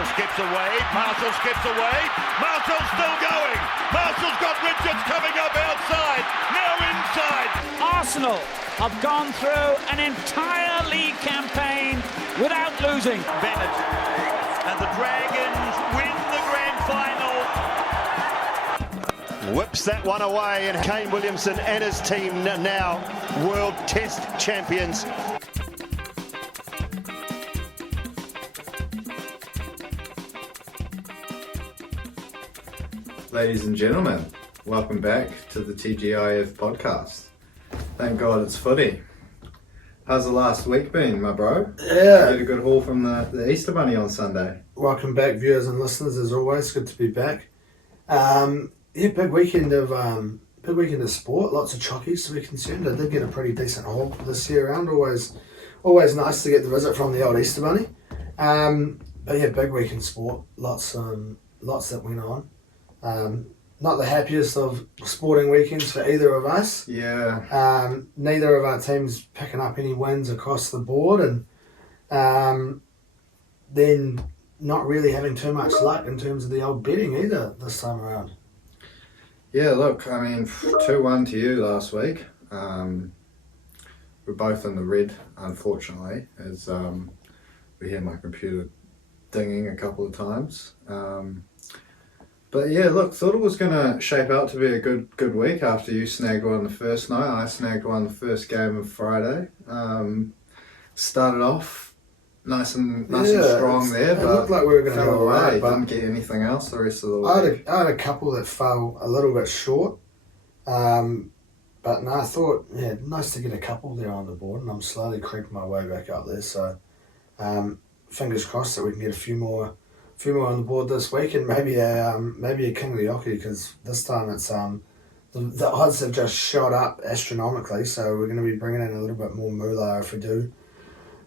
Marshall skips away. Marshall skips away. Marshall's still going. Marshall's got Richards coming up outside. Now inside. Arsenal have gone through an entire league campaign without losing. Bennett and the Dragons win the grand final. Whips that one away, and Kane Williamson and his team now World Test champions. Ladies and gentlemen, welcome back to the TGIF podcast. Thank God it's footy. How's the last week been, my bro? Yeah. You had a good haul from the Easter Bunny on Sunday. Welcome back, viewers and listeners. As always, good to be back. Big weekend of sport. Lots of chockies to be concerned. I did get a pretty decent haul this year round. Always nice to get the visit from the old Easter Bunny. Big weekend sport. Lots that went on. Not the happiest of sporting weekends for either of us. Yeah. Neither of our teams picking up any wins across the board, and then not really having too much luck in terms of the old betting either this time around. Yeah, look, I mean, 2-1 to you last week. We're both in the red, unfortunately, as we hear my computer dinging a couple of times. But yeah, look, thought it was going to shape out to be a good week after you snagged one the first night. I snagged one the first game of Friday. Started off nice and strong there, but looked like we were going to go away. right, but didn't get anything else the rest of the week. I had a couple that fell a little bit short. But no, I thought, nice to get a couple there on the board, and I'm slowly creeping my way back up there. So fingers crossed that we can get a few more on the board this week, and maybe a King of the Yockey, because this time it's the odds have just shot up astronomically. So we're going to be bringing in a little bit more moolah if we do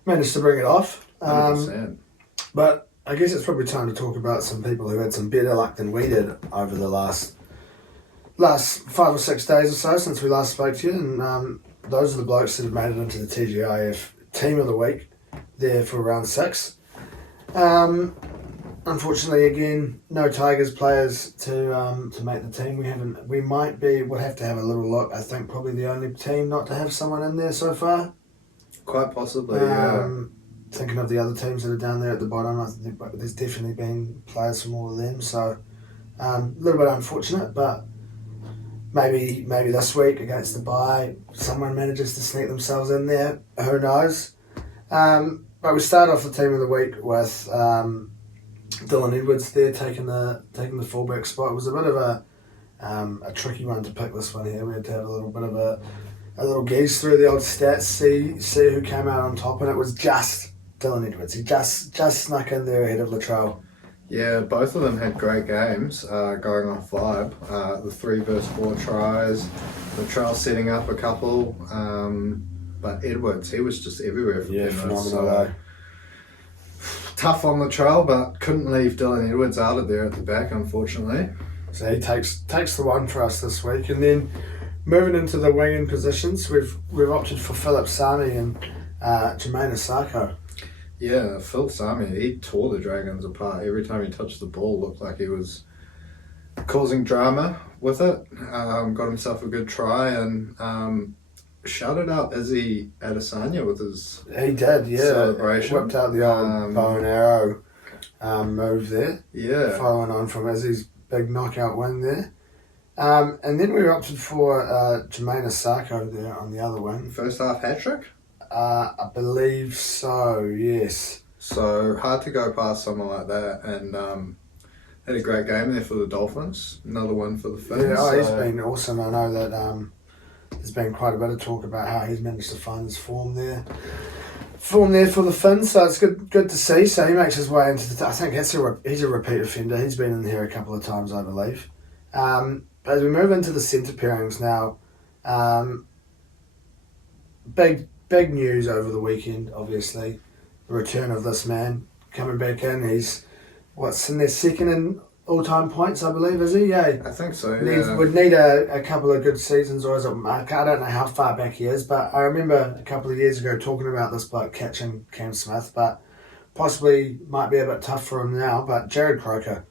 manage to bring it off. 100%. But I guess it's probably time to talk about some people who had some better luck than we did over the last 5 or 6 days or so since we last spoke to you, and those are the blokes that have made it into the TGIF Team of the Week there for round 6. Unfortunately, again, no Tigers players to make the team. We'll have to have a little look. I think probably the only team not to have someone in there so far. Quite possibly, yeah. Thinking of the other teams that are down there at the bottom, I think there's definitely been players from all of them. So a little bit unfortunate, but maybe this week against the bye, someone manages to sneak themselves in there. Who knows? But we start off the Team of the Week with Dylan Edwards there taking the fullback spot. It was a bit of a tricky one to pick this one here. We had to have a little bit of a little gaze through the old stats, see who came out on top, and it was just Dylan Edwards. He just snuck in there ahead of Latrell. Yeah, both of them had great games going off vibe. The 3 versus 4 tries, Latrell setting up a couple, but Edwards, he was just everywhere for phenomenal. Tough on Latrell, but couldn't leave Dylan Edwards out of there at the back, unfortunately. So he takes the one for us this week. And then moving into the winging positions, we've opted for Philip Sami and Jermaine Asako. Yeah, Phil Sami, he tore the Dragons apart. Every time he touched the ball, looked like he was causing drama with it. Got himself a good try, and shouted out Izzy Adesanya with his celebration. Whipped out the old bow and arrow move there. Yeah. Following on from Izzy's big knockout win there. And then we opted for Jermaine Asako there on the other wing. First half hat-trick? I believe so, yes. So hard to go past someone like that, and had a great game there for the Dolphins. Another one for the Finns. Yeah, he's been awesome. I know that there's been quite a bit of talk about how he's managed to find his form there for the Finns, so it's good to see. So he makes his way into the... I think he's a repeat offender. He's been in here a couple of times, I believe. As we move into the centre pairings now, big news over the weekend, obviously. The return of this man coming back in. He's, in their second in all-time points, I believe, is he? Yeah. I think so, Would need a couple of good seasons, or is it... I don't know how far back he is, but I remember a couple of years ago talking about this bloke catching Cam Smith, but possibly might be a bit tough for him now, but Jared Croker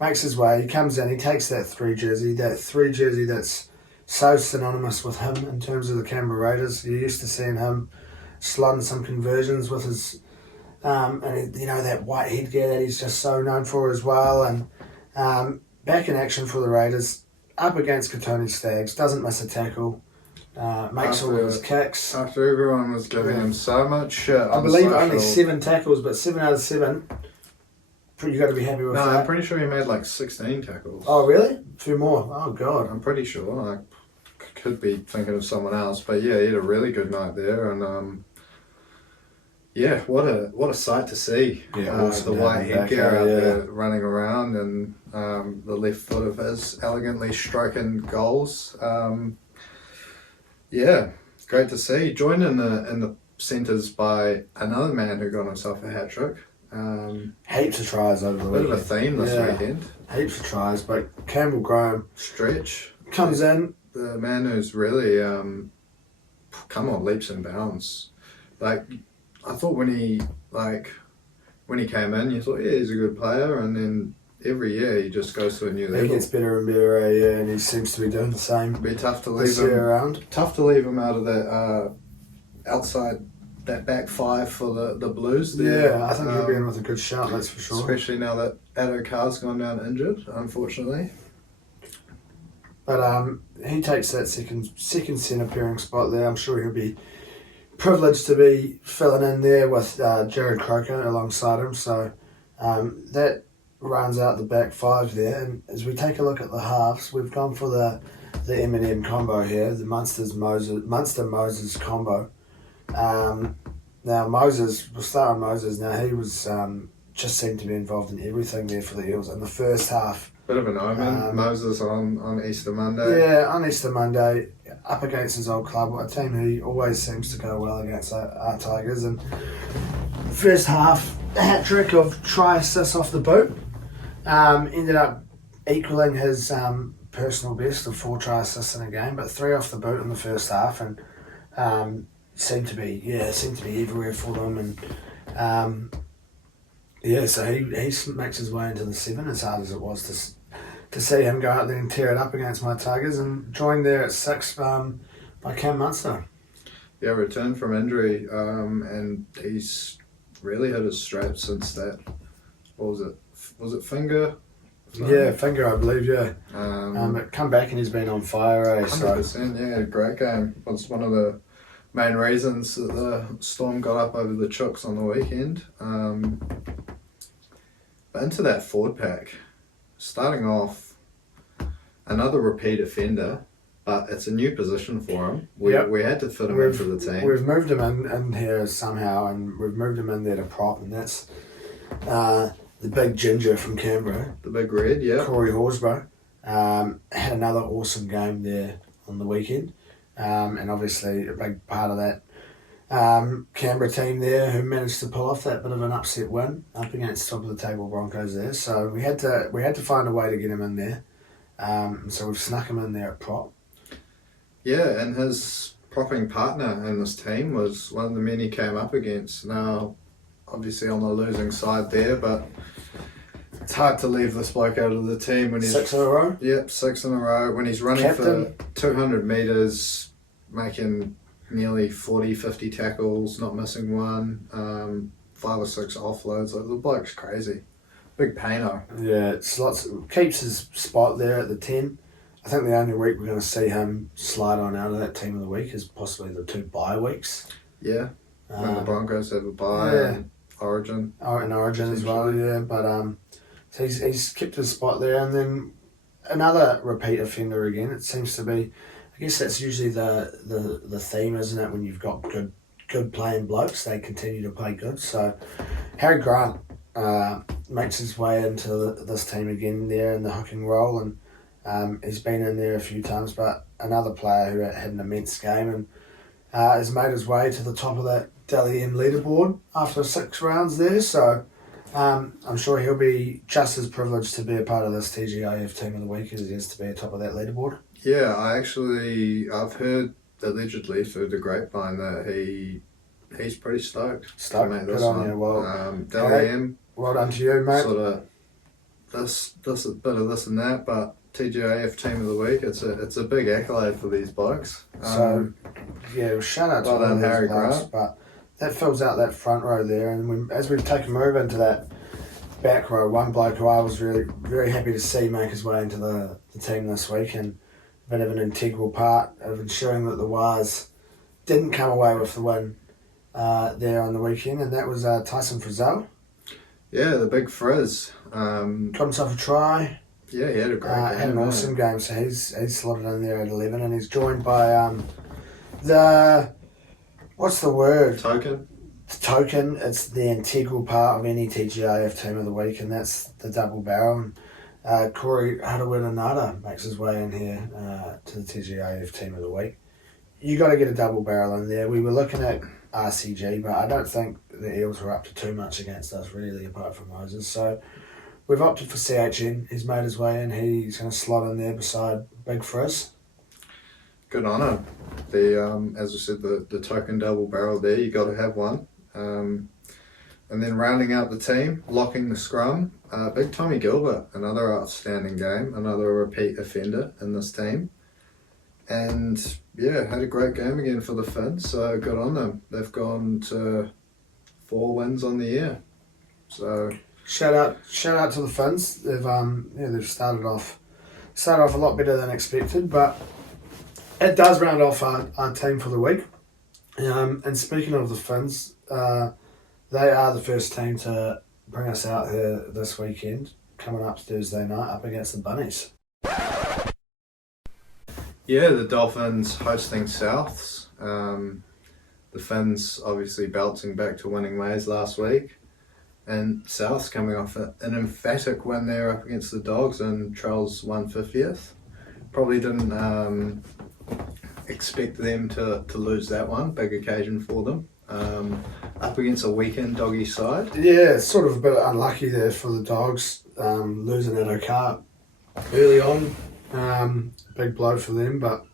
makes his way. He comes in, he takes that 3 jersey that's so synonymous with him in terms of the Canberra Raiders. You're used to seeing him slotting some conversions with his, and that white headgear that he's just so known for as well. And back in action for the Raiders, up against Katoni Staggs, doesn't miss a tackle, makes all of his kicks. After everyone was giving him so much shit, I believe only 7 tackles, but 7 out of 7. You got to be happy with that. I'm pretty sure he made like 16 tackles. Oh, really? A few more. Oh, God. I'm pretty sure. I could be thinking of someone else, but yeah, he had a really good night there, and yeah, what a sight to see. Yeah, the white headgear out there running around, and the left foot of his elegantly striking goals. Yeah, great to see. Joined in the centres by another man who got himself a hat trick. Heaps of tries over the weekend. Bit of a theme this weekend. Heaps of tries, but Campbell Graham Stretch comes in. The man who's really come on leaps and bounds. Like, I thought when he came in, you thought, yeah, he's a good player, and then every year he just goes to a new level. He gets better and better, and he seems to be doing the same. It'd be tough to leave him Tough to leave him out of that outside. That back 5 for the Blues there. Yeah, I think he'll be in with a good shout, that's for sure. Especially now that Addo Carr's gone down injured, unfortunately. But he takes that second centre pairing spot there. I'm sure he'll be privileged to be filling in there with Jared Croker alongside him. So that runs out the back 5 there. And as we take a look at the halves, we've gone for the M&M combo here, the Munster-Moses combo. Now Moses, we'll start on Moses. Now he was just seemed to be involved in everything there for the Eels in the first half. Bit of an omen. Moses on Easter Monday. Yeah, on Easter Monday, up against his old club, a team he always seems to go well against our Tigers. And first half, hat trick of try assists off the boot. Ended up equaling his personal best of 4 try assists in a game, but 3 off the boot in the first half, and seemed to be everywhere for them, and so he makes his way into the 7, as hard as it was to see him go out there and tear it up against my Tigers, and joined there at 6 by Cam Munster. Yeah, returned from injury, and he's really hit his strap since that. What was it? Was it Finger? Yeah, Finger, I believe. Yeah. But come back and he's been on fire. 100%. Yeah, great game. Was one of the main reasons that the Storm got up over the Chooks on the weekend. But into that forward pack, starting off, another repeat offender, but it's a new position for him. We had to fit him into the team. We've moved him in here somehow, and we've moved him in there to prop, and that's the big ginger from Canberra. The big red, yeah. Corey Horsburgh. Had another awesome game there on the weekend. And obviously a big part of that Canberra team there who managed to pull off that bit of an upset win up against top of the table Broncos there. So we had to find a way to get him in there. So we've snuck him in there at prop. Yeah, and his propping partner in this team was one of the men he came up against. Now, obviously on the losing side there, but it's hard to leave this bloke out of the team when he's 6 in a row. Yep, 6 in a row. When he's running for 200 metres, making nearly 40, 50 tackles, not missing one, 5 or 6 offloads. Like, the bloke's crazy. Big paino. Yeah, keeps his spot there at the 10. I think the only week we're going to see him slide on out of that team of the week is possibly the 2 bye weeks. Yeah, when the Broncos have a bye and Origin. And Origin as well, yeah. But so he's kept his spot there. And then another repeat offender again. It seems to be, I guess that's usually the theme, isn't it? When you've got good playing blokes, they continue to play good. So Harry Grant makes his way into this team again there in the hooking role, and he's been in there a few times. But another player who had an immense game and has made his way to the top of that Dally M leaderboard after 6 rounds there. So I'm sure he'll be just as privileged to be a part of this TGIF team of the week as he is to be atop of that leaderboard. Yeah, I've heard allegedly through the grapevine that he he's pretty stoked to Stoked. make this Good on one. you. Well, Dally M, well done to you, mate. sort of this a bit of this and that, but TGIF Team of the Week. It's a big accolade for these blokes. So, yeah, well, shout out to well all done, of these Harry blokes, Grant. but that fills out that front row there, and as we take a move into that back row, one bloke who I was really very happy to see make his way into the team this week, and a bit of an integral part of ensuring that the Wars didn't come away with the win there on the weekend, and that was Tyson Frizzell. Yeah, the big Frizz. Got himself a try. Yeah, he had a great game. Had an awesome game, so he's slotted in there at 11, and he's joined by the, what's the word? Token. Token. It's the integral part of any TGIF Team of the Week, and that's the double barrel. And Corey Harawira-Nada makes his way in here to the TGIF Team of the Week. You got to get a double barrel in there. We were looking at RCG, but I don't think the Eels were up to too much against us, really, apart from Moses. So we've opted for CHN. He's made his way in. He's going to slot in there beside Big Frizz. Good on him. The as I said, the token double barrel there. You got to have one. And then rounding out the team, locking the scrum, Big Tommy Gilbert, another outstanding game, another repeat offender in this team. And yeah, had a great game again for the Finns, so good on them. They've gone to 4 wins on the year. So Shout out to the Finns. They've started off a lot better than expected, but it does round off our team for the week. And speaking of the Finns, they are the first team to bring us out here this weekend, coming up Thursday night up against the Bunnies. yeah, the Dolphins hosting Souths. The Finns obviously bouncing back to winning ways last week. And Souths coming off an emphatic win there up against the Dogs in Trell's 150th. Probably didn't expect them to lose that one. Big occasion for them. Up against a weakened Doggy side. Yeah, it's sort of a bit unlucky there for the Dogs, losing that O'Carr early on. Big blow for them, but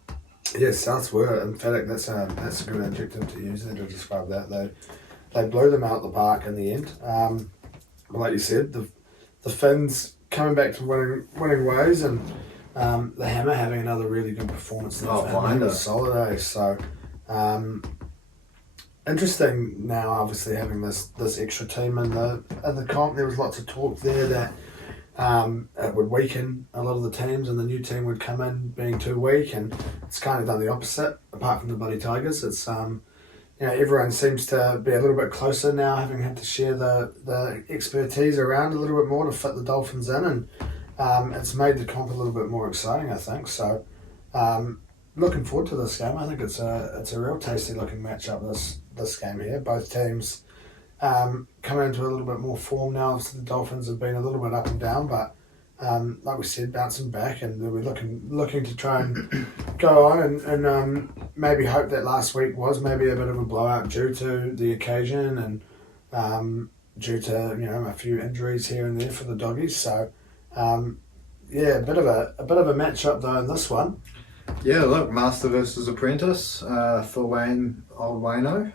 yeah, Souths were emphatic. That's a good adjective to use there to describe that. They blew them out the park in the end. But like you said, the Finns coming back to winning ways, and the Hammer having another really good performance there. Finder. Solid, eh? So interesting now, obviously having this extra team in the comp. There was lots of talk there that it would weaken a lot of the teams, and the new team would come in being too weak, and it's kind of done the opposite. Apart from the Bloody Tigers, it's everyone seems to be a little bit closer now, having had to share the expertise around a little bit more to fit the Dolphins in, and it's made the comp a little bit more exciting, I think. So looking forward to this game. I think it's a real tasty looking matchup, this game here. Both teams coming into a little bit more form now. So the Dolphins have been a little bit up and down, but like we said, bouncing back, and we're looking to try and go on and maybe hope that last week was maybe a bit of a blowout due to the occasion and due to a few injuries here and there for the Doggies. So a bit of a matchup though in this one. Yeah, look, Master versus Apprentice for old Wayno.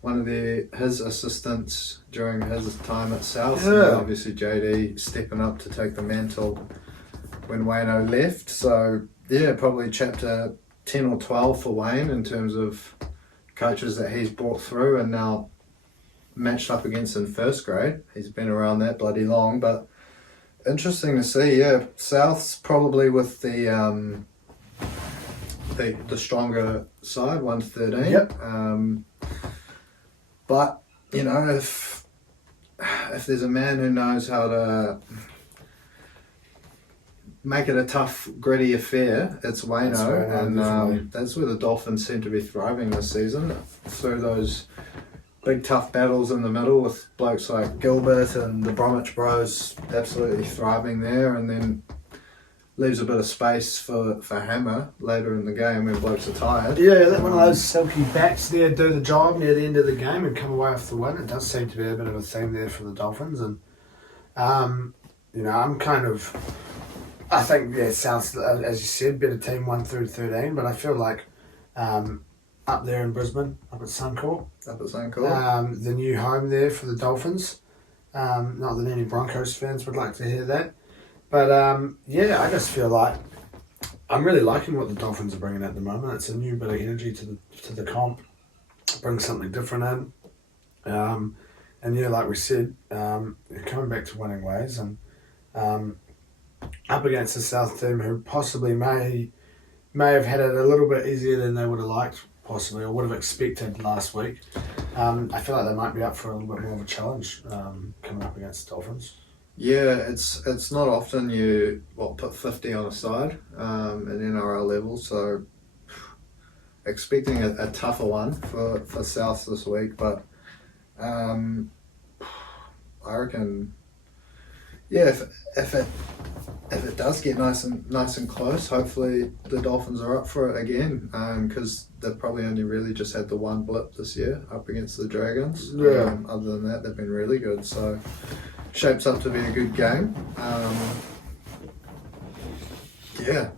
One of his assistants during his time at South. Yeah. And obviously JD stepping up to take the mantle when Wayno left. So yeah, probably chapter 10 or 12 for Wayne in terms of coaches that he's brought through and now matched up against in first grade. He's been around that bloody long, but interesting to see. Yeah, South's probably with the stronger side, 113. Yep. But if there's a man who knows how to make it a tough, gritty affair, it's Wayno, and that's where the Dolphins seem to be thriving this season, through those big tough battles in the middle with blokes like Gilbert and the Bromwich Bros absolutely thriving there, and then leaves a bit of space for Hammer later in the game when blokes are tired. Yeah, that one of those silky backs there do the job near the end of the game and come away with the win. It does seem to be a bit of a theme there for the Dolphins, and I think South, as you said, better team 1 through 13, but I feel like up there in Brisbane, up at Suncorp. Up at Suncorp. The new home there for the Dolphins. Not that any Broncos fans would like to hear that. But yeah, I just feel like I'm really liking what the Dolphins are bringing at the moment. It's a new bit of energy to the comp. Bring something different in. And yeah, like we said, coming back to winning ways and up against the South team who possibly may have had it a little bit easier than they would have liked, possibly, or would have expected last week. I feel like they might be up for a little bit more of a challenge coming up against the Dolphins. Yeah, it's not often you put 50 on a side at NRL level, so expecting a tougher one for South this week, but I reckon, yeah, if it does get nice and close, hopefully the Dolphins are up for it again, because they've probably only really just had the one blip this year up against the Dragons. Yeah. Other than that, they've been really good, so shapes up to be a good game. Yeah.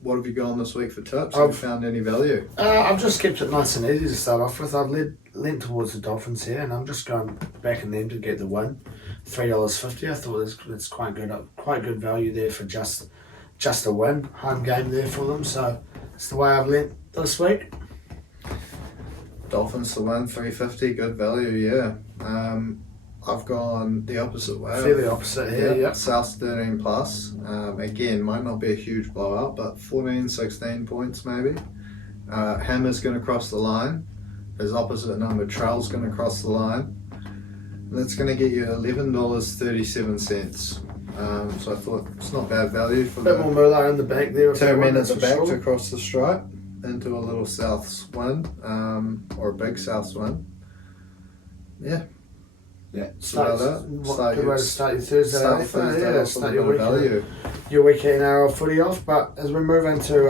What have you gone this week for tips? Have you found any value? I've just kept it nice and easy to start off with. I've lent towards the Dolphins here, and I'm just going back in them to get the win. $3.50. I thought it's quite good value there for just a win. Home game there for them, so that's the way I've lent this week. Dolphins to win, $3.50, good value, yeah. I've gone the opposite way. Fairly opposite here, yeah. South 13 plus. Again, might not be a huge blowout, but 14, 16 points maybe. Hammer's going to cross the line. His opposite number, Trell's going to cross the line. That's going to get you $11.37. So I thought it's not bad value for a bit more moolah in the back there. 2 minutes back to cross the stripe into a little Souths win, or a big Souths win. Yeah. Yeah, start good way to start your Thursday. Start your week. Your weekend NRL footy off. But as we move into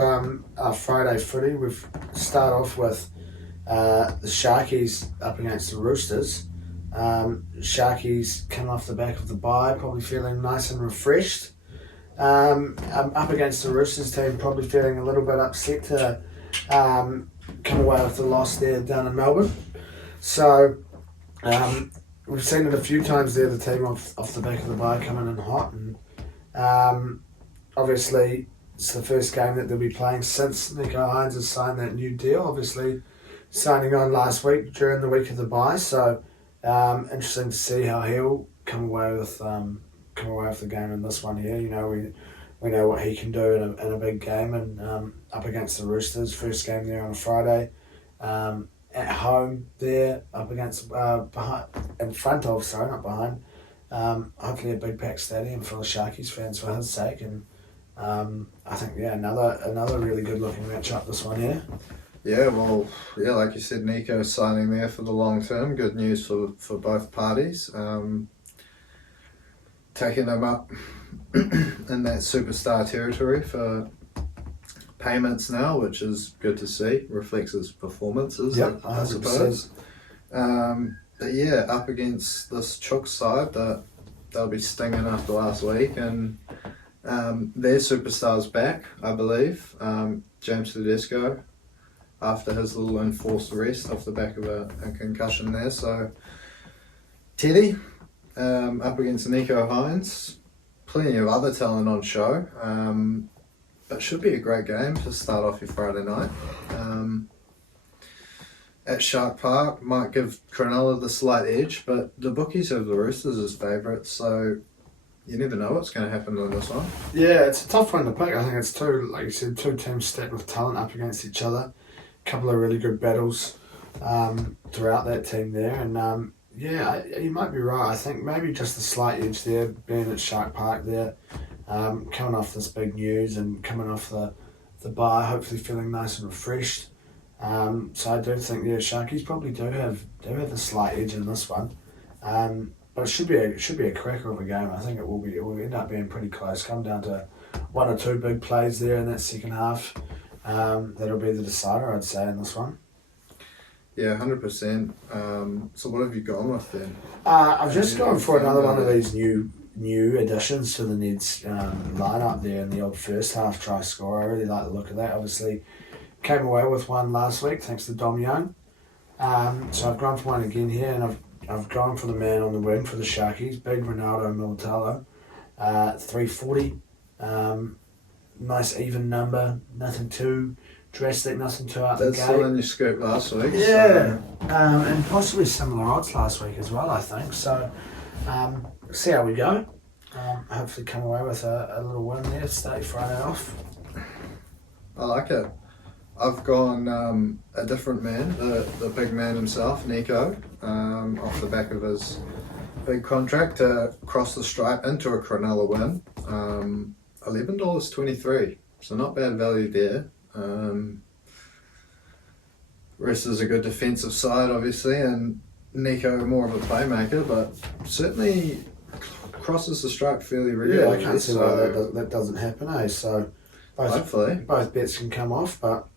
our Friday footy, we've start off with the Sharkies up against the Roosters. Sharkies coming off the back of the bye, probably feeling nice and refreshed. Up against the Roosters team, probably feeling a little bit upset to come away with the loss there down in Melbourne. So we've seen it a few times there, the team off the back of the bye coming in hot, and obviously it's the first game that they'll be playing since Nico Hines has signed that new deal, obviously signing on last week during the week of the bye, so interesting to see how he'll come away with the game in this one here. You know, we know what he can do in a big game, and up against the Roosters, first game there on a Friday, at home there, up against hopefully a big packed stadium full of Sharkies fans for his sake, and I think another really good looking matchup this one here. Yeah, well, yeah, like you said, Nico signing there for the long term. Good news for both parties. Taking them up in that superstar territory for payments now, which is good to see. Reflects his performances, yep, I suppose. But yeah, up against this Chook side they'll be stinging after last week, and their superstar's back, I believe. James Tedesco, after his little enforced arrest off the back of a concussion there. So Teddy up against Nico Hines. Plenty of other talent on show. It should be a great game to start off your Friday night. At Shark Park, might give Cronulla the slight edge, but the bookies have the Roosters as favourites, so you never know what's going to happen in this one. Yeah, it's a tough one to pick. I think it's like you said, two teams stacked with talent up against each other. A couple of really good battles throughout that team there, and yeah, you might be right. I think maybe just a slight edge there, being at Shark Park there, coming off this big news and coming off the bye, hopefully feeling nice and refreshed. So I do think Sharkies probably do have the slight edge in this one, but it should be a cracker of a game. I think it will be. It will end up being pretty close. Come down to one or two big plays there in that second half. That'll be the decider, I'd say, in this one. Yeah, 100%. So what have you gone with then? I've just gone for another one of these new additions to the Neds lineup there in the old first half try scorer. I really like the look of that. Obviously, came away with one last week thanks to Dom Young. So I've gone for one again here, and I've gone for the man on the wing for the Sharkies, big Ronaldo Militalo, 340. Nice even number, nothing too drastic, nothing too out the gate. That's the one you scooped last week. Yeah, and possibly similar odds last week as well, I think. So, see how we go. Hopefully come away with a little win there, stay Friday off. I like it. I've gone a different man, the big man himself, Nico, off the back of his big contract to cross the stripe into a Cronulla win. $11.23, so not bad value there. Rest is a good defensive side, obviously, and Nico more of a playmaker, but certainly crosses the stripe fairly regularly. Yeah, I can't see why that doesn't happen, eh? So hopefully both bets can come off, but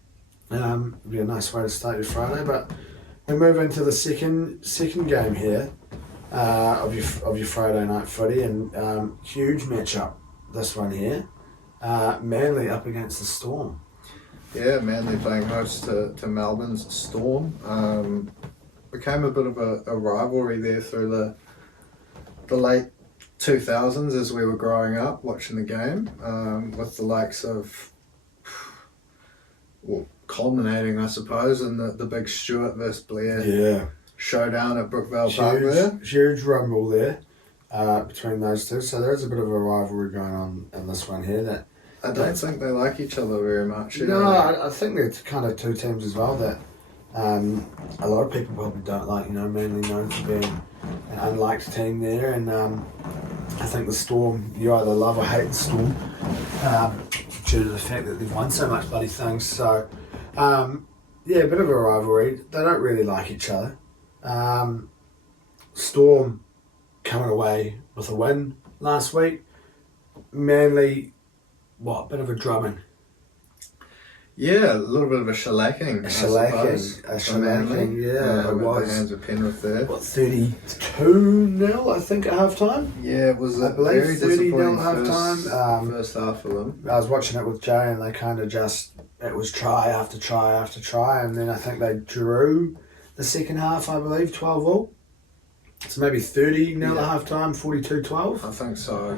it'll be a nice way to start your Friday. But we move into the second game here of your Friday night footy, and huge matchup. This one here, Manly up against the Storm. Yeah, Manly playing host to Melbourne's Storm. Became a bit of a rivalry there through the late 2000s as we were growing up watching the game, with the likes of, well, culminating I suppose in the big Stewart versus Blair showdown at Brookvale Park there. Huge rumble there between those two, so there is a bit of a rivalry going on in this one here. That I don't think they like each other very much. No, I think they're kind of two teams as well that a lot of people probably don't like. Manly known for being an unliked team there, and I think the Storm, you either love or hate the Storm due to the fact that they've won so much bloody things. So a bit of a rivalry. They don't really like each other. Storm coming away with a win last week. Manly, a bit of a drubbing. Yeah, a little bit of a shellacking. A shellacking, yeah. It with was. the hands of Penrith there. 32-0, I think, at half time? Yeah, it was a believe very 30-0 disappointing half-time. first half for them. I was watching it with Jay, and they kind of it was try after try after try, and then I think they drew the second half, I believe, 12-all. So maybe 30-0 at half time, 42-12. I think so.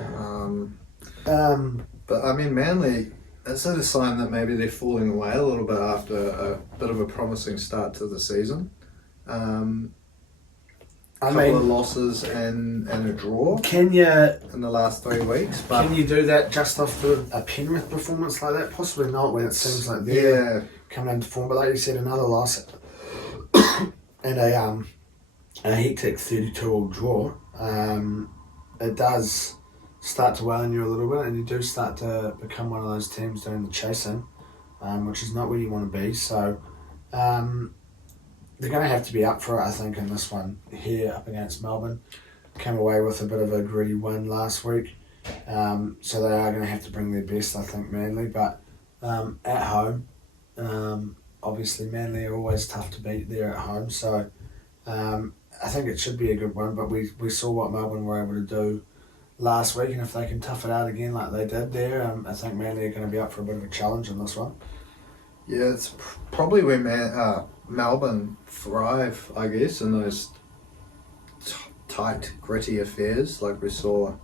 But I mean, Manly, is it a sign that maybe they're falling away a little bit after a bit of a promising start to the season? Couple of losses and a draw in the last 3 weeks. But can you do that just off a Penrith performance like that? Possibly not, when it seems like they're coming into form. But like you said, another loss and a hectic 32-all draw. It does start to weigh on you a little bit, and you do start to become one of those teams doing the chasing, which is not where you want to be. So they're going to have to be up for it, I think, in this one here up against Melbourne. Came away with a bit of a gritty win last week, so they are going to have to bring their best, I think, Manly. But at home, obviously Manly are always tough to beat there at home, so I think it should be a good one. But we saw what Melbourne were able to do last week, and if they can tough it out again like they did there, I think Manly are going to be up for a bit of a challenge in this one. yeah, it's probably where Melbourne thrive, I guess, in those tight, gritty affairs like we saw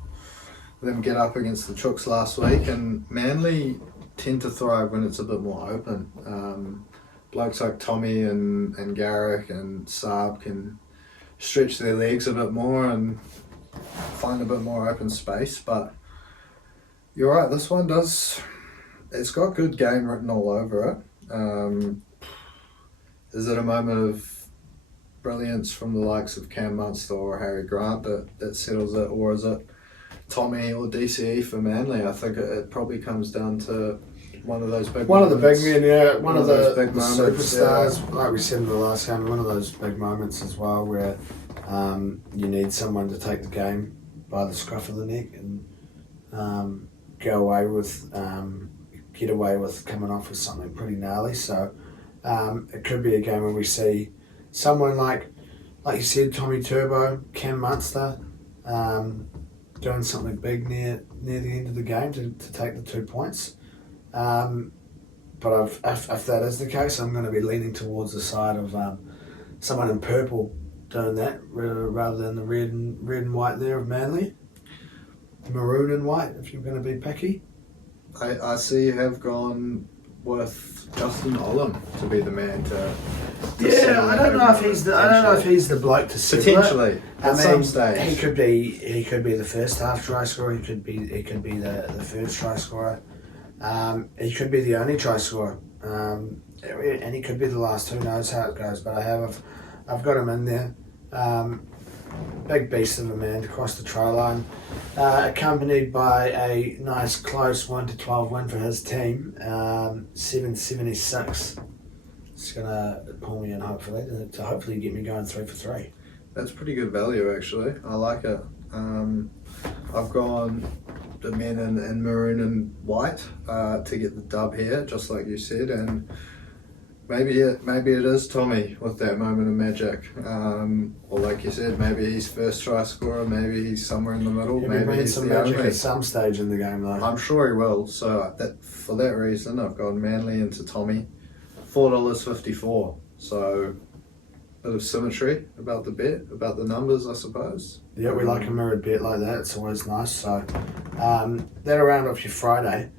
them get up against the Chooks last week, and Manly tend to thrive when it's a bit more open. Blokes like Tommy and Garrick and Saab can stretch their legs a bit more and find a bit more open space. But you're right, this one it's got good game written all over it. Is it a moment of brilliance from the likes of Cam Munster or Harry Grant that settles it, or is it Tommy or DCE for Manly? I think it probably comes down to one of those big moments. Of the big men, yeah. One of the big superstars, like we said in the last game, one of those big moments as well where you need someone to take the game by the scruff of the neck and get away with coming off with something pretty gnarly. So it could be a game where we see someone like you said, Tommy Turbo, Cam Munster, doing something big near the end of the game to take the 2 points. But if that is the case, I'm going to be leaning towards the side of someone in purple doing that rather than the red and white there of Manly. Maroon and white, if you're going to be picky. I see you have gone with Justin Olam to be the man to yeah, I don't know if he's the bloke to settle potentially it. at some stage. He could be the first half try scorer. He could be the first try scorer. He could be the only try scorer, and he could be the last. Who knows how it goes? But I've got him in there. Big beast of a man to cross the try line, accompanied by a nice close 1-12 win for his team, 776. It's gonna pull me in hopefully to get me going 3 for 3. That's pretty good value actually. I like it. I've gone the men in maroon and white to get the dub here, just like you said, and maybe it is Tommy with that moment of magic, or like you said, maybe he's first try scorer, maybe he's somewhere in the middle, maybe he's some the magic only. at some stage in the game though. I'm sure he will. So for that reason, I've gone Manly into Tommy, $4.54. So bit of symmetry about the bet, about the numbers, I suppose. Yeah, we like a mirrored bet like that. It's always nice. So that'll round off your Friday.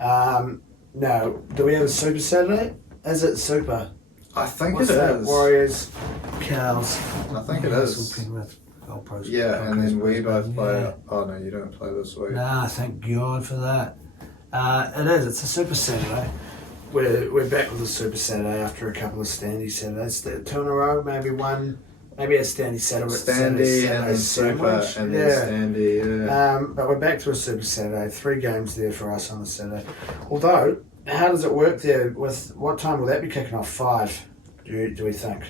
Now, do we have a Super Saturday? Is it Super? I think What's it that? is. Warriors, Cows. I think it is. Yeah, and then we both play. Yeah. Oh no, you don't play this week. Nah, thank God for that. It is. It's a Super Saturday. We're back with a Super Saturday after a couple of Standy Saturdays. 2 in a row, maybe a Standy Saturday. Standy and then Super and then Standy. Yeah. But we're back to a Super Saturday. 3 games there for us on a Saturday. Although, how does it work there? With what time will that be kicking off? 5. Do we think?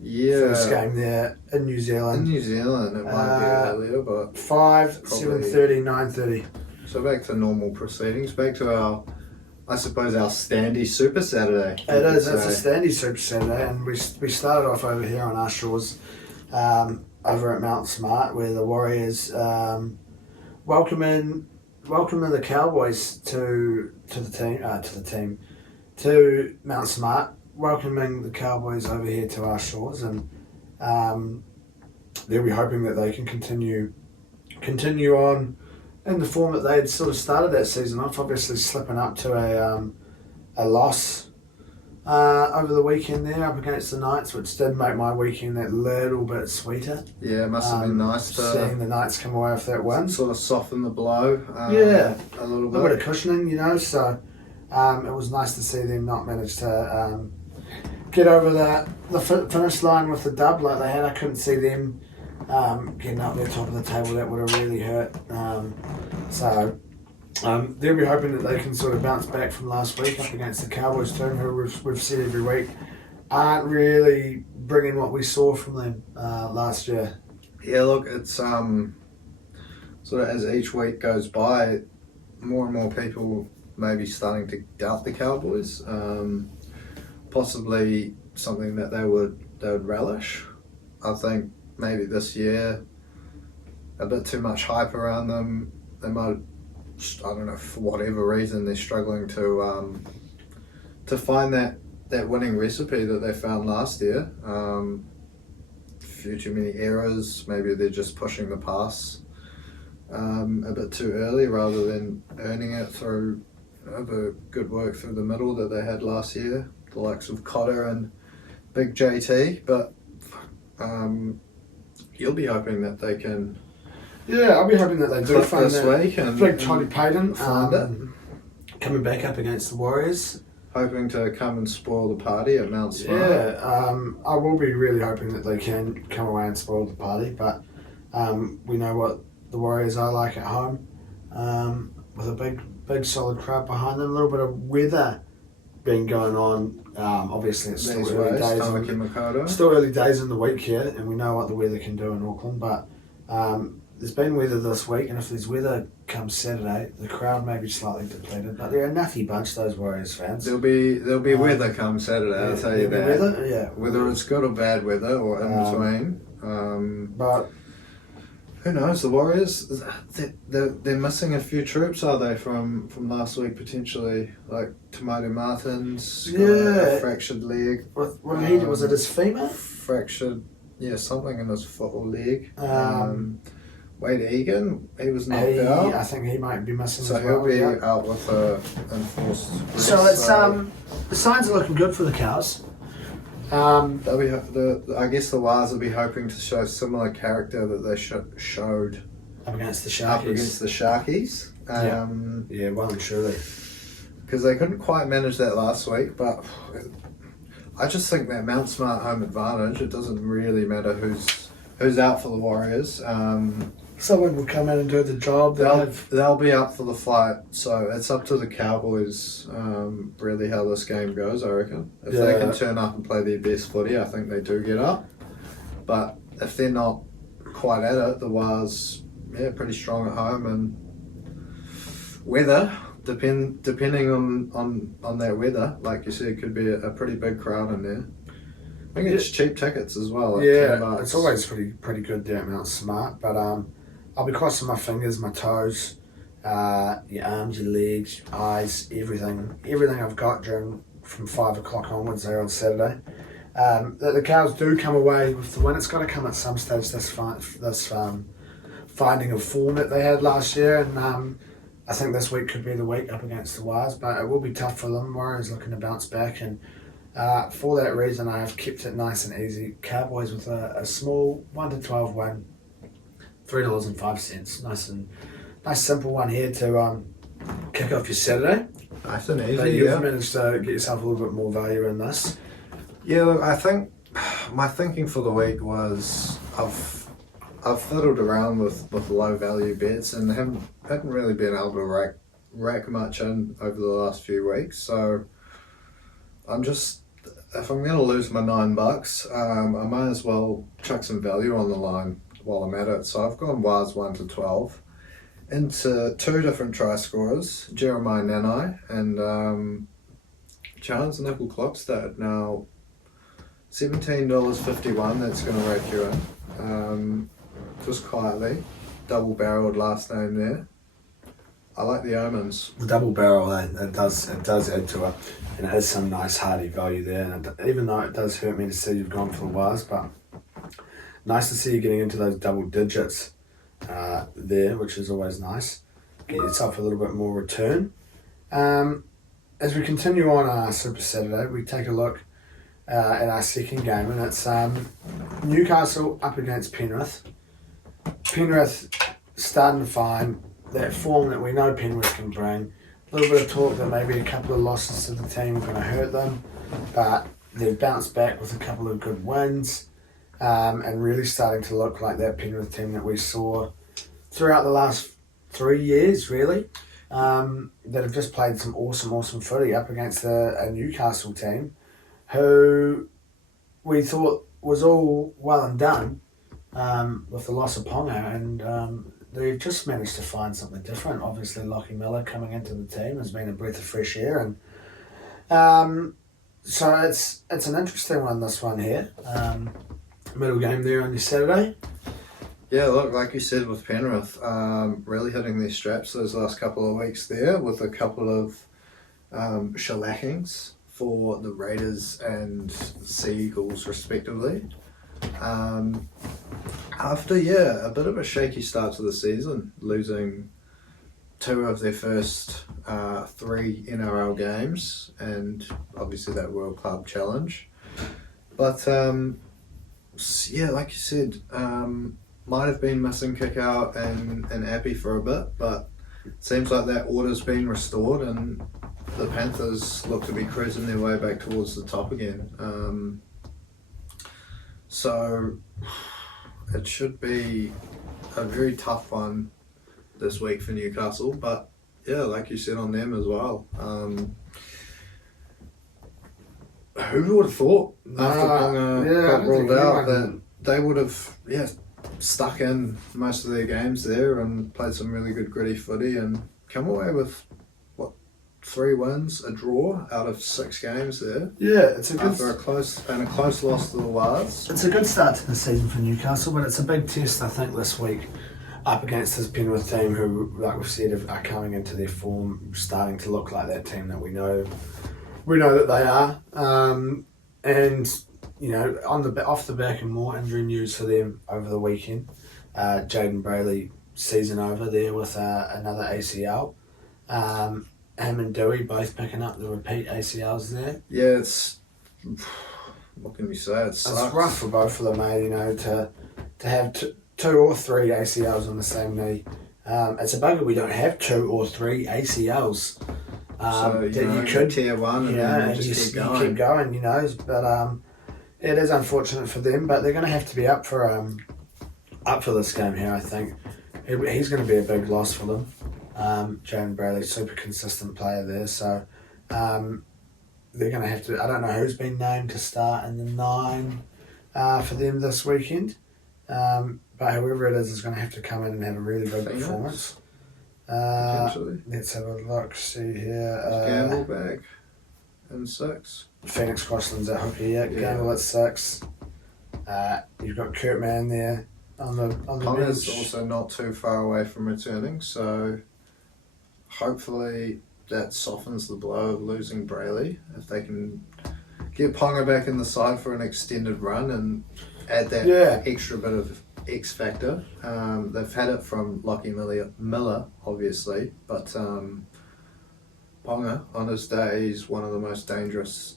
Yeah. First game there in New Zealand. In New Zealand, it might be earlier, but 5, probably 7:30, 9:30. So back to normal proceedings. Back to our Standy Super Saturday. It is. It's a Standy Super Saturday, and we started off over here on our shores, over at Mount Smart, where the Warriors welcoming the Cowboys to Mount Smart, welcoming the Cowboys over here to our shores, and they'll be hoping that they can continue on in the form that they had sort of started that season off, obviously slipping up to a loss over the weekend there up against the Knights, which did make my weekend that little bit sweeter. Yeah, it must have been nice to seeing the Knights come away with that win. Sort of soften the blow. A little bit. A bit of cushioning, so it was nice to see them not manage to get over the finish line with the dub like they had. I couldn't see them getting up there top of the table. That would have really hurt. They'll be hoping that they can sort of bounce back from last week up against the Cowboys team, who we've said every week aren't really bringing what we saw from them last year. Yeah, look, it's sort of as each week goes by, more and more people may be starting to doubt the Cowboys. Possibly something that they would relish. I think maybe this year a bit too much hype around them. They might, I don't know, for whatever reason they're struggling to find that winning recipe that they found last year. Few too many errors. Maybe they're just pushing the pass a bit too early rather than earning it through the good work through the middle that they had last year, the likes of Cotter and Big JT. But you'll be hoping that they can. Yeah, I'll be hoping that they do find this week and Big Toddy Payton find it. Coming back up against the Warriors. Hoping to come and spoil the party at Mount Smart. Yeah, I will be really hoping that they can come away and spoil the party, but we know what the Warriors are like at home, with a big solid crowd behind them. A little bit of weather been going on. Obviously, it's still early days. Still early days in the week here, and we know what the weather can do in Auckland. But there's been weather this week, and if there's weather come Saturday, the crowd may be slightly depleted. But they're a nutty bunch, those Warriors fans. There'll be weather come Saturday. I'll tell you that. Weather, yeah. Whether it's good or bad weather or in between. But Who knows? The Warriors, they're missing a few troops, are they, from last week potentially? Like Tomato Martins, got a fractured leg. What was it? His femur? Fractured, something in his foot or leg. Wade Egan, he was knocked out. I think he might be missing. So as well, he'll be out with a enforced rest. So it's the signs are looking good for the Cows. They'll be, I guess the Wars will be hoping to show similar character that they showed up against the Sharkies. Well and truly. Because they couldn't quite manage that last week, but I just think that Mount Smart home advantage, it doesn't really matter who's out for the Warriors. Someone will come in and do the job. They'll be up for the fight, so it's up to the Cowboys really how this game goes, I reckon. If they can turn up and play their best footy, I think they do get up. But if they're not quite at it, the Wars, pretty strong at home, and weather, depending on that weather, like you said, could be a pretty big crowd in there. I think it's cheap tickets as well. Like $10. It's always pretty good there at Mount Smart, but I'll be crossing my fingers, my toes, your arms, your legs, eyes, everything I've got from 5 o'clock onwards there on Saturday. The Cows do come away with the win. It's got to come at some stage. This finding of form that they had last year, and I think this week could be the week up against the Wires, but it will be tough for them. Warriors looking to bounce back, and for that reason, I have kept it nice and easy. Cowboys with a small 1-12 win. $3.05. Nice simple one here to kick off your Saturday. Nice and easy. But you've managed to get yourself a little bit more value in this. Yeah, look, I think my thinking for the week was I've fiddled around with low value bets and haven't really been able to rack much in over the last few weeks. So I'm just, if I'm going to lose my $9, I might as well chuck some value on the line while I'm at it. So I've gone Wars 1-12 into two different try scorers, Jeremiah Nanai and Charles Nickel Klopstad. Now, $17.51, that's going to rake you in. Just quietly, double barreled last name there. I like the omens. The double barrel, it does add to it, and it has some nice hearty value there. And even though it does hurt me to see you've gone for the Wires, but nice to see you getting into those double digits there, which is always nice. Get yourself a little bit more return. As we continue on our Super Saturday, we take a look at our second game, and it's Newcastle up against Penrith. Penrith starting to find that form that we know Penrith can bring. A little bit of talk that maybe a couple of losses to the team are going to hurt them, but they've bounced back with a couple of good wins and really starting to look like that Penrith team that we saw throughout the last 3 years, really, that have just played some awesome footy up against a Newcastle team who we thought was all well and done with the loss of Ponga, and they've just managed to find something different. Obviously, Lockie Miller coming into the team has been a breath of fresh air, and so it's an interesting one, this one here. Middle game there on your Saturday. Yeah, look, like you said with Penrith, really hitting their straps those last couple of weeks there with a couple of shellackings for the Raiders and Sea Eagles respectively. After a bit of a shaky start to the season, losing 2 of their first 3 NRL games, and obviously that World Club Challenge. But like you said, might have been missing kick out and Appy for a bit, but it seems like that order's been restored and the Panthers look to be cruising their way back towards the top again. So it should be a very tough one this week for Newcastle, but yeah, like you said on them as well. Who would have thought after Ponga got rolled out that they would have stuck in most of their games there and played some really good gritty footy and come away with 3 wins, a draw out of 6 games there. Yeah, it's a good after a close loss to the Wars. It's a good start to the season for Newcastle, but it's a big test, I think, this week up against this Penrith team who, like we've said, are coming into their form, starting to look like that team that we know that they are. And, you know, off the back of more injury news for them over the weekend, Jaden Brayley season over there with another ACL. Him and Dewey both picking up the repeat ACLs there. Yeah, it's... What can we say? It's rough for both of them, mate, you know, to have two or three ACLs on the same knee. It's a bugger we don't have 2 or 3 ACLs. So, you could tear one and then just keep going. You keep going, you know, but it is unfortunate for them, but they're going to have to be up for this game here, I think. He's going to be a big loss for them. Jaden Brayley, super consistent player there, so they're going to have to... I don't know who's been named to start in the 9 for them this weekend, but whoever it is going to have to come in and have a really good performance. Let's have a look, see here. Gamble back in 6. Phoenix Crossland's at hooker, Gamble at 6. You've got Kurt Mann there on the Ponga's bench. also not too far away from returning, so hopefully that softens the blow of losing Brayley. If they can get Ponga back in the side for an extended run and add that extra bit of X factor. They've had it from Lockie Miller, obviously, but Ponga on his day is one of the most dangerous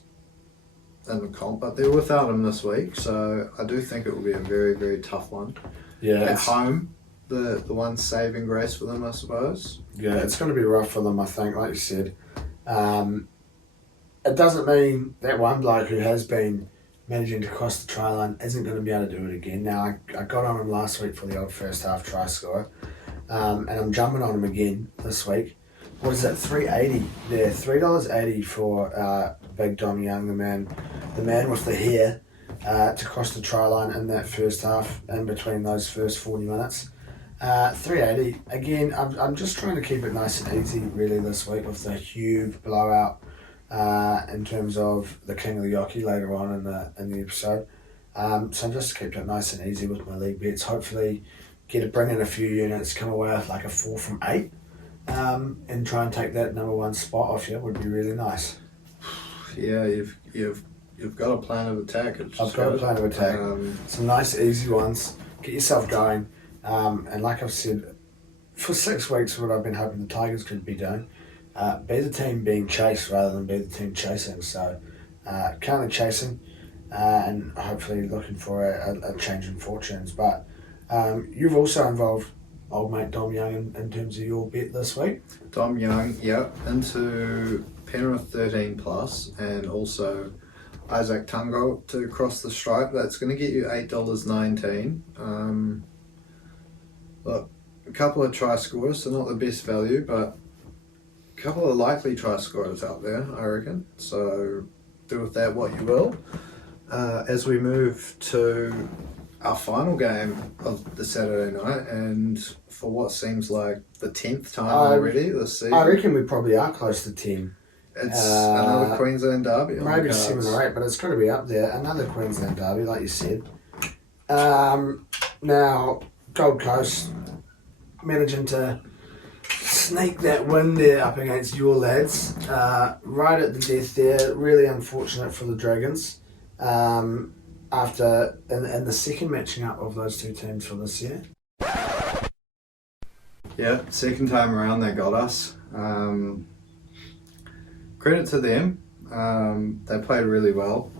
in the comp, but they're without him this week, so I do think it will be a very, very tough one. At home, the one saving grace for them, I suppose. Yeah, it's going to be rough for them, I think, like you said. It doesn't mean that one bloke who has been managing to cross the try line isn't going to be able to do it again. Now, I got on him last week for the old first half try scorer, and I'm jumping on him again this week. What is it, $3.80 there? $3.80 for Big Dom Young, the man with the hair, to cross the try line in that first half, in between those first 40 minutes. $3.80. Again, I'm just trying to keep it nice and easy, really, this week with the huge blowout in terms of the King of the Yockey later on in the episode. So I'm just keeping it nice and easy with my league bets. Hopefully, bring in a few units, come away with like a 4 from 8, and try and take that number 1 spot off you would be really nice. Yeah, you've got a plan of attack. I've got a plan of attack. Some nice easy ones. Get yourself going. And like I've said, for 6 weeks, what I've been hoping the Tigers could be doing, be the team being chased rather than be the team chasing. So, currently chasing, and hopefully looking for a change in fortunes. But you've also involved old mate Dom Young in terms of your bet this week. Dom Young, into Penrith 13 plus, and also Isaac Tungo to cross the stripe. That's going to get you $8.19. Look, a couple of try scorers, so not the best value, but a couple of likely try scorers out there, I reckon. So do with that what you will. As we move to our final game of the Saturday night, and for what seems like the 10th time already this season. I reckon we probably are close to 10. It's another Queensland derby. Maybe 7 or 8, but it's got to be up there. Another Queensland derby, like you said. Now, Gold Coast managing to sneak that win there up against your lads. Right at the death there. Really unfortunate for the Dragons. After in the second matching up of those two teams for this year. Yeah, second time around they got us. Credit to them. They played really well.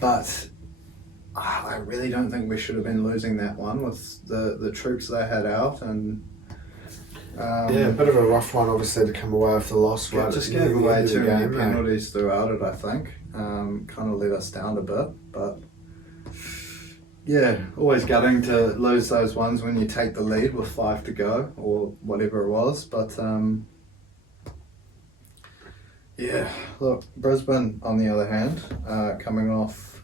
But I really don't think we should have been losing that one with the troops they had out. And a bit of a rough one, obviously, to come away with the loss. Right, just gave away too many penalties throughout it, I think. Kind of let us down a bit. But yeah, always gutting to lose those ones when you take the lead with 5 to go or whatever it was. But yeah, look, Brisbane, on the other hand, coming off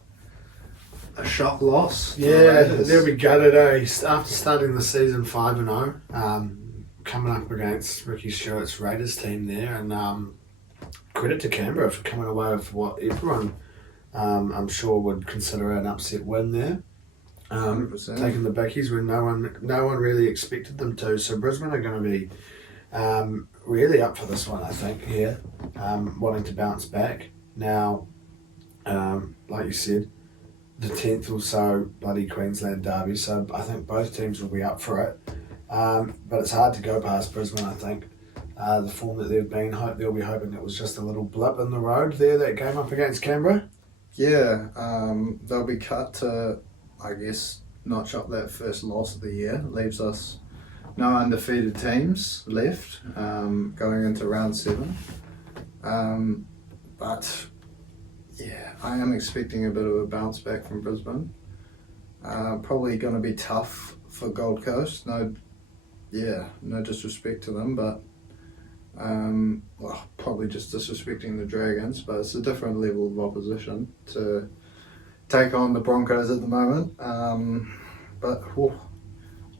a shock loss. Yeah, they'll be gutted, after starting the season 5-0, coming up against Ricky Stewart's Raiders team there, and credit to Canberra for coming away with what everyone, I'm sure, would consider an upset win there. taking the bickies when no one really expected them to. So Brisbane are going to be really up for this one, I think, here, wanting to bounce back. Now, like you said, the 10th or so bloody Queensland derby, so I think both teams will be up for it. But it's hard to go past Brisbane, I think. The form that they've been, they'll be hoping it was just a little blip in the road there, that game up against Canberra. Yeah, they'll be cut to, I guess, notch up that first loss of the year. Leaves us no undefeated teams left going into round 7. But yeah, I am expecting a bit of a bounce back from Brisbane. Probably going to be tough for Gold Coast. No disrespect to them, but probably just disrespecting the Dragons. But it's a different level of opposition to take on the Broncos at the moment.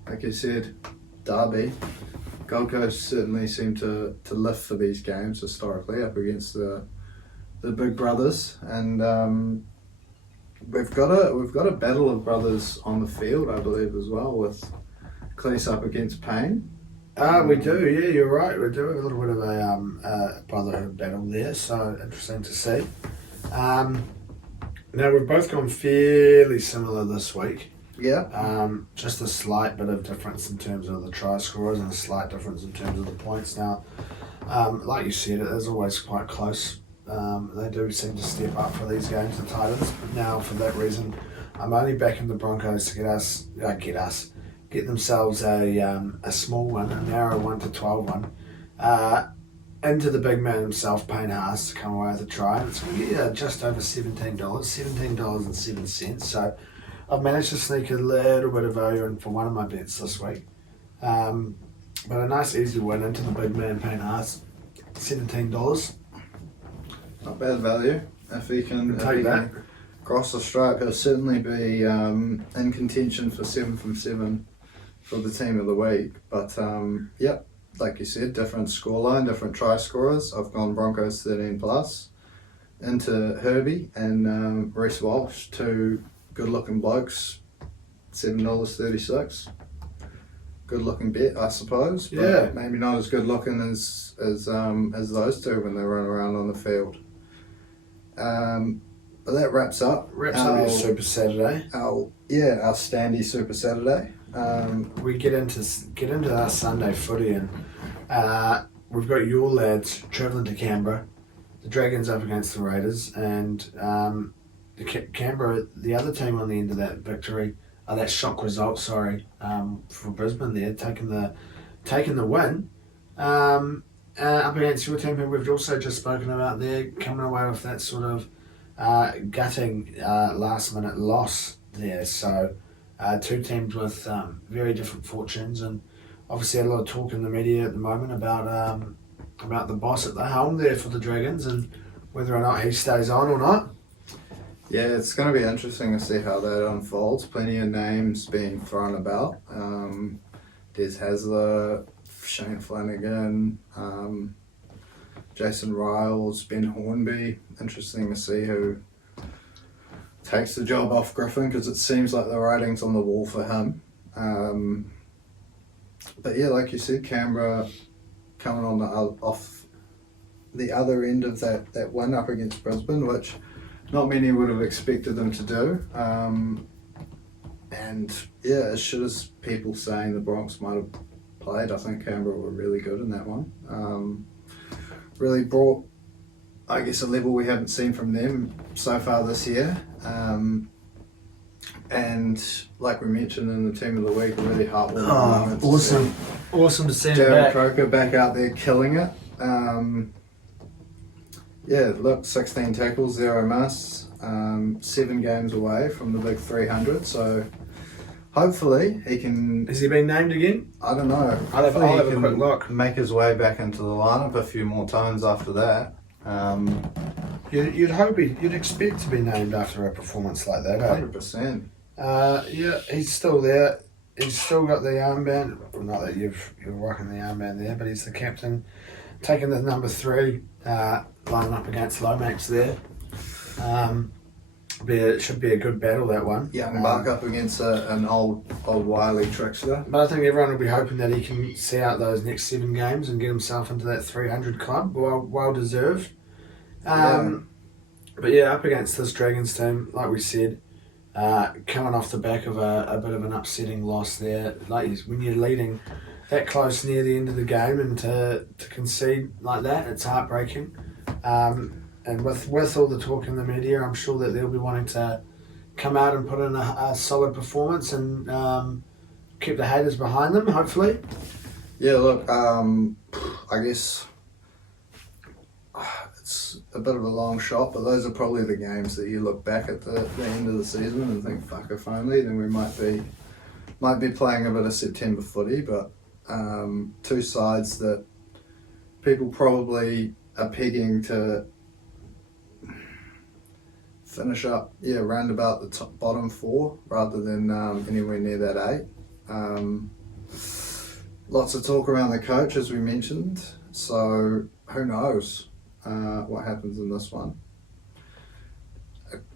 Like you said, derby. Gold Coast certainly seem to lift for these games historically up against the big brothers, and we've got a battle of brothers on the field, I believe, as well, with Cleese up against Payne. We do, yeah, you're right. We do have a little bit of a brotherhood battle there, so interesting to see. Now, we've both gone fairly similar this week. Yeah. Just a slight bit of difference in terms of the try scorers and a slight difference in terms of the points. Now, like you said, it is always quite close. They do seem to step up for these games, the Titans. But now, for that reason, I'm only backing the Broncos to get themselves a small one, a narrow 1-12 one, into the big man himself, Payne Haas, to come away with a try. And it's going to be just over $17.07. So I've managed to sneak a little bit of value in for one of my bets this week. But a nice easy win into the big man, Payne Haas, $17. Not bad value. If he can cross the stripe, he'll certainly be in contention for 7 from 7 for the team of the week. But like you said, different scoreline, different try scorers. I've gone Broncos 13 plus into Herbie and Reece Walsh, two good looking blokes, $7.36. Good looking bet, I suppose. But yeah, maybe not as good looking as those two when they run around on the field. But that wraps up your Super Saturday. Our Standy Super Saturday. We get into our Sunday footy, and we've got your lads travelling to Canberra, the Dragons up against the Raiders, and Canberra, the other team on the end of that victory, that shock result, for Brisbane there, taking the win. Up against your team, who we've also just spoken about there, coming away with that sort of gutting last-minute loss there. So two teams with very different fortunes, and obviously a lot of talk in the media at the moment about the boss at the helm there for the Dragons and whether or not he stays on or not. Yeah, it's going to be interesting to see how that unfolds. Plenty of names being thrown about. Des Hasler, Shane Flanagan, Jason Riles, Ben Hornby. Interesting to see who takes the job off Griffin, because it seems like the writing's on the wall for him. But yeah, like you said, Canberra coming on off the other end of that win up against Brisbane, which not many would have expected them to do. And yeah, as shit as people saying the Bronx might have played, I think Canberra were really good in that one. Really brought, I guess, a level we haven't seen from them so far this year. And like we mentioned in the team of the week, a really heartwarming moment. Awesome to see him Jared back. Croker back out there killing it. Yeah, look, 16 tackles, 0 miss, 7 games away from the big 300. So hopefully he can. Has he been named again? I don't know. I'll have a quick look. Make his way back into the lineup a few more times after that. You'd expect to be named after a performance like that. 100%. Yeah, he's still there. He's still got the armband. Well, not that you're rocking the armband there, but he's the captain, taking the number 3, lining up against Lomax there. should be a good battle, that one. Young buck up against an old wily trickster. But I think everyone will be hoping that he can see out those next 7 games and get himself into that 300 club. Well deserved. But yeah, up against this Dragons team, like we said, coming off the back of a bit of an upsetting loss there. Like when you're leading that close near the end of the game and to concede like that, it's heartbreaking. And with all the talk in the media, I'm sure that they'll be wanting to come out and put in a solid performance and keep the haters behind them, hopefully. Yeah, look, I guess it's a bit of a long shot, but those are probably the games that you look back at the end of the season and think, fuck, if only, then we might be playing a bit of September footy, but two sides that people probably are pegging to finish up, round about the bottom 4 rather than anywhere near that 8. Lots of talk around the coach, as we mentioned, so who knows what happens in this one.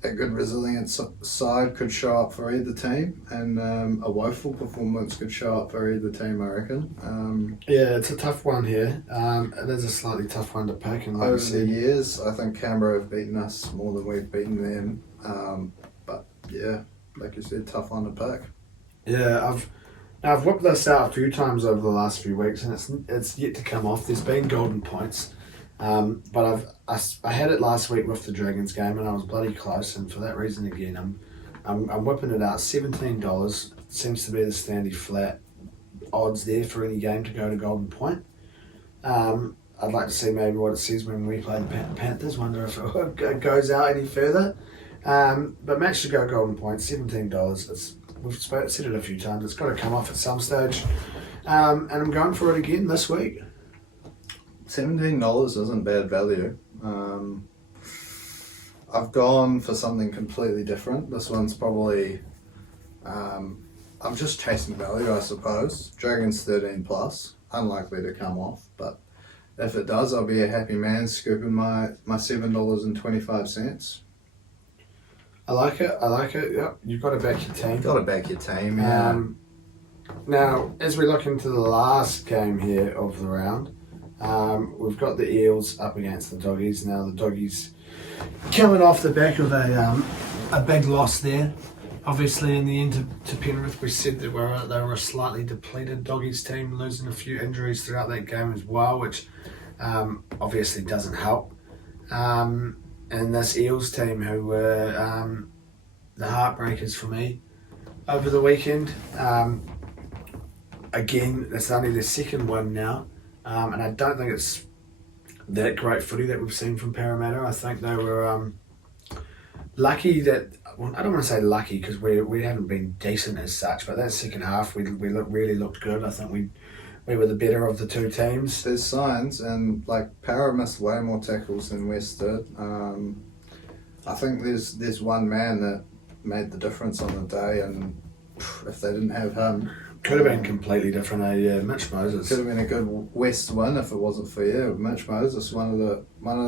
A good resilient side could show up for either team, and a woeful performance could show up for either team, I reckon. Yeah, it's a tough one here. It is a slightly tough one to pick. And like over the years, I think Canberra have beaten us more than we've beaten them. But yeah, like you said, tough one to pick. Yeah, I've whipped this out a few times over the last few weeks, and it's yet to come off. There's been golden points. But I had it last week with the Dragons game, and I was bloody close. And for that reason, again, I'm whipping it out. $17 seems to be the Standy flat odds there for any game to go to golden point. I'd like to see maybe what it says when we play the Panthers. Wonder if it goes out any further. But match to go golden point, $17. We've said it a few times. It's got to come off at some stage, and I'm going for it again this week. $17 isn't bad value. I've gone for something completely different. This one's probably, I'm just chasing value, I suppose. Dragons 13 plus, unlikely to come off, but if it does, I'll be a happy man scooping my $7.25. I like it. Yep, you've got to back your team. Got to back your team, yeah. Now, as we look into the last game here of the round, we've got the Eels up against the Doggies. Now the Doggies coming off the back of a big loss there. Obviously in the end to Penrith, we said that they were a slightly depleted Doggies team, losing a few injuries throughout that game as well, which obviously doesn't help. And this Eels team, who were the heartbreakers for me over the weekend. Again, it's only their second win now. And I don't think it's that great footy that we've seen from Parramatta. I think they were lucky that, well, I don't want to say lucky because we haven't been decent as such, but that second half we really looked good. I think we were the better of the two teams. There's signs, and like Para missed way more tackles than West did. I think there's one man that made the difference on the day, and if they didn't have him, could have been completely different. Mitch Moses could have been a good West win if it wasn't for Mitch Moses, one of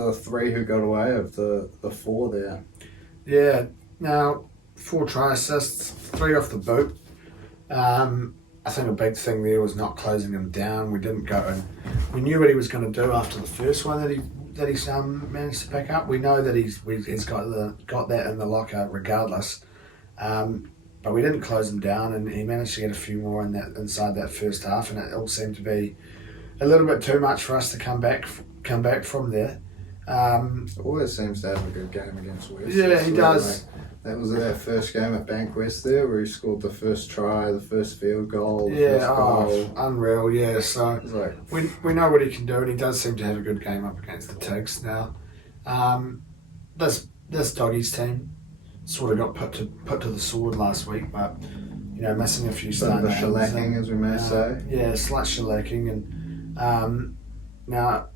the 3 who got away of the 4 there. Yeah. Now 4 try assists, 3 off the boot. I think a big thing there was not closing him down. We didn't go, and we knew what he was going to do after the first one that he managed to pick up. We know that he's got that in the locker regardless. But we didn't close him down, and he managed to get a few more inside that first half, and it all seemed to be a little bit too much for us to come back from there. Always seems to have a good game against West. Yeah, he does. That was that first game at Bankwest there, where he scored the first try, the first field goal. Unreal. Yeah, so we know what he can do, and he does seem to have a good game up against the Tigs now. This Doggies team sort of got put to the sword last week, but missing a few start names. Bit of a shellacking, as we may say. Yeah, slight shellacking, and now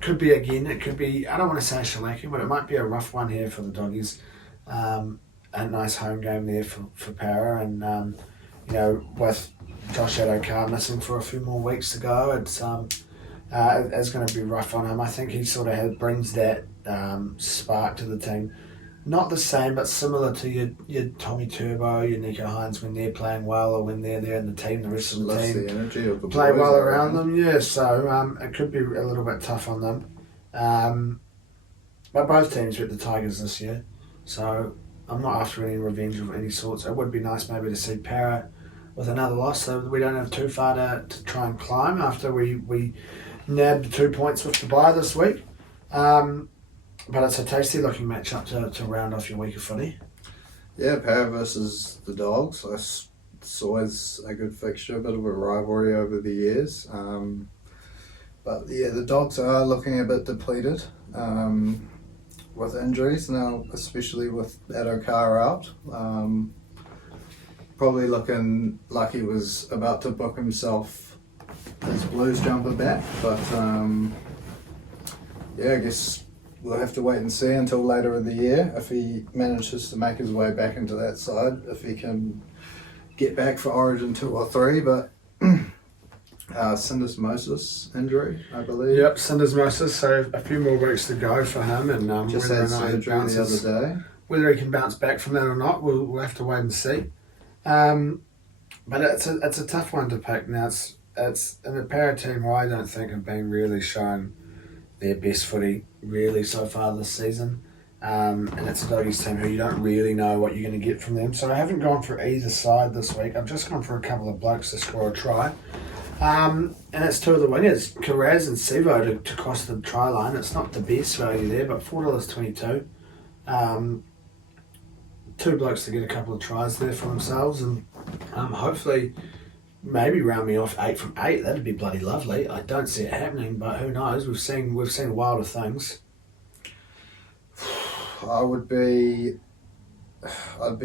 could be again. It could be. I don't want to say shellacking, but it might be a rough one here for the Doggies. A nice home game there for Para, and with Josh Adokar missing for a few more weeks to go, it's going to be rough on him. I think he sort of brings that spark to the team not the same, but similar to your Tommy Turbo, your Nico Hines when they're playing well, or when they're there in the team, the rest of the Lifts team the energy of the play boys well around around. them. Yeah, so it could be a little bit tough on them. But both teams beat the Tigers this year, so I'm not after any revenge of any sorts. It would be nice maybe to see Para with another loss, so we don't have too far to try and climb after we nabbed 2 points with the bye this week. But it's a tasty looking matchup to round off your week of footy. Yeah, Para versus the Dogs. It's always a good fixture, a bit of a rivalry over the years. But yeah, the Dogs are looking a bit depleted with injuries now, especially with Adokar out. Probably looking like he was about to book himself his Blues jumper back, but yeah, I guess we'll have to wait and see until later in the year if he manages to make his way back into that side, if he can get back for Origin 2 or 3, but syndesmosis injury, I believe. Yep, syndesmosis, so a few more weeks to go for him, and Just whether had or not he surgery the bounces, other day. whether he can bounce back from that or not, we'll have to wait and see. But it's a tough one to pick. Now it's in a Para team who I don't think have been really shown their best footy really so far this season. And it's a Doggies team who you don't really know what you're going to get from them. So I haven't gone for either side this week. I've just gone for a couple of blokes to score a try. And it's two of the wingers, Carraz and Sivo, to cross the try line. It's not the best value there, but $4.22. Two blokes to get a couple of tries there for themselves, and hopefully maybe round me off 8 from 8. That'd be bloody lovely. I don't see it happening, but who knows? We've seen wilder things. I'd be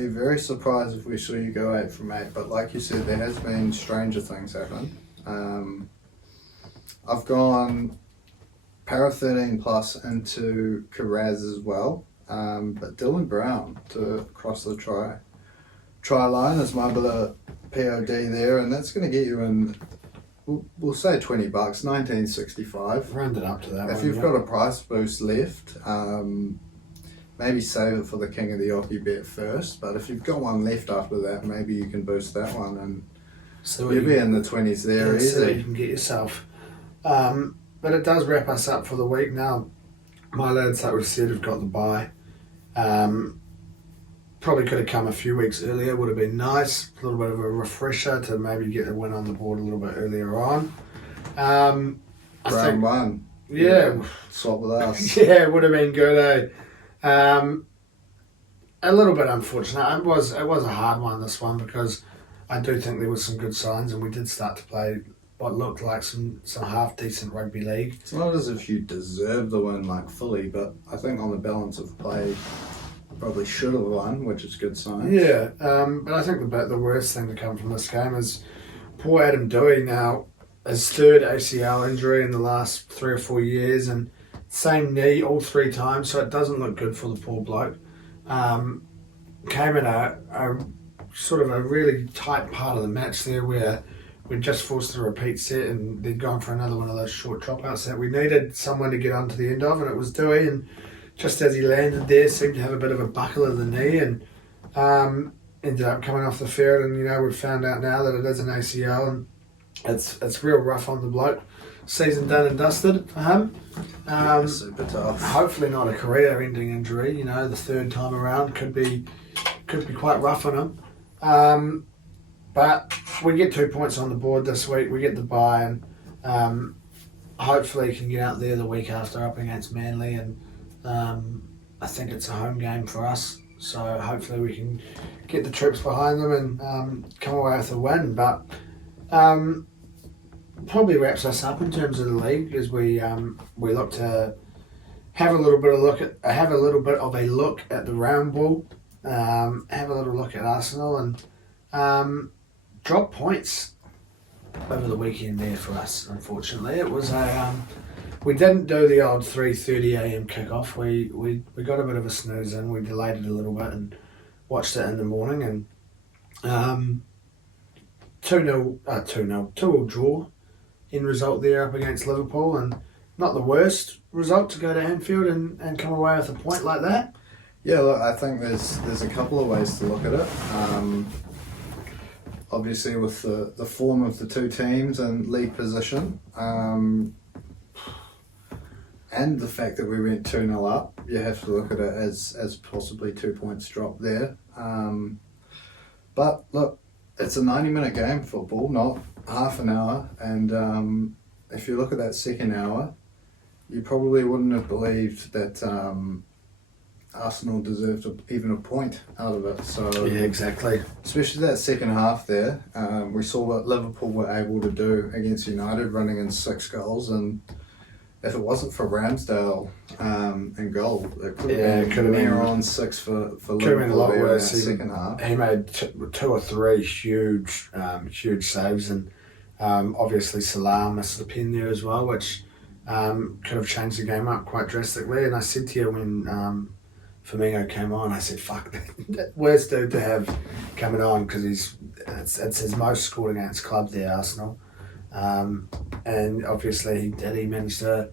very surprised if we saw you go 8 from 8, but like you said, there has been stranger things happen. I've gone Para 13 plus into Carraz as well, but Dylan Brown to cross the try line is my bit of POD there, and that's going to get you in, we'll say $20, $19.65. Round it up to that. If you've got a price boost left, maybe save it for the King of the Oki bet first, but if you've got one left after that, maybe you can boost that one, and so you'll be in the 20s there yeah, so you easy. can get yourself. But it does wrap us up for the week now. My lads, like we said, have got the bye. Probably could have come a few weeks earlier, would have been nice. A little bit of a refresher to maybe get a win on the board a little bit earlier on. Round one. Yeah. Swap with us. Yeah, it would have been good, eh? A little bit unfortunate. It was a hard one, this one, because I do think there was some good signs, and we did start to play what looked like some half decent rugby league. It's not as if you deserve the win like fully, but I think on the balance of play, probably should have won, which is a good sign. Yeah, but I think the worst thing to come from this game is poor Adam Dewey now, his third ACL injury in the last 3 or 4 years, and same knee all 3 times, so it doesn't look good for the poor bloke. Came in a sort of a really tight part of the match there where we'd just forced a repeat set, and they'd gone for another one of those short dropouts that we needed someone to get onto the end of, and it was Dewey, and just as he landed there, seemed to have a bit of a buckle of the knee, and ended up coming off the field, and we've found out now that it is an ACL, and it's real rough on the bloke. Season done and dusted for him. Super tough. Hopefully not a career-ending injury. The third time around could be quite rough on him. But we get 2 points on the board this week. We get the bye, and hopefully can get out there the week after up against Manly, and I think it's a home game for us. So hopefully we can get the troops behind them and come away with a win. But probably wraps us up in terms of the league as we look to have a little bit of a look at the round ball, have a little look at Arsenal, and drop points over the weekend there for us. Unfortunately, it was we didn't do the old 3:30 a.m. kickoff. We got a bit of a snooze in. We delayed it a little bit and watched it in the morning, and 2-2 draw in result there up against Liverpool, and not the worst result to go to Anfield and come away with a point like that. Yeah, look, I think there's a couple of ways to look at it. Obviously, with the form of the two teams and league position, and the fact that we went 2-0 up, you have to look at it as possibly 2 points drop there. But look, it's a 90-minute game, football, not half an hour. And if you look at that second hour, you probably wouldn't have believed that Arsenal deserved even a point out of it. So Yeah, exactly. especially that second half there, we saw what Liverpool were able to do against United, running in 6 goals. And if it wasn't for Ramsdale in goal, it could have been near on 6 for Liverpool. Could have been a lot there worse. in that second half. He made 2 or 3 huge saves, and obviously Salah missed a pen there as well, which could have changed the game up quite drastically. And I said to you when Firmino came on, I said, fuck, that worst dude to have coming on, because it's his most scored against club there, Arsenal. And obviously he managed to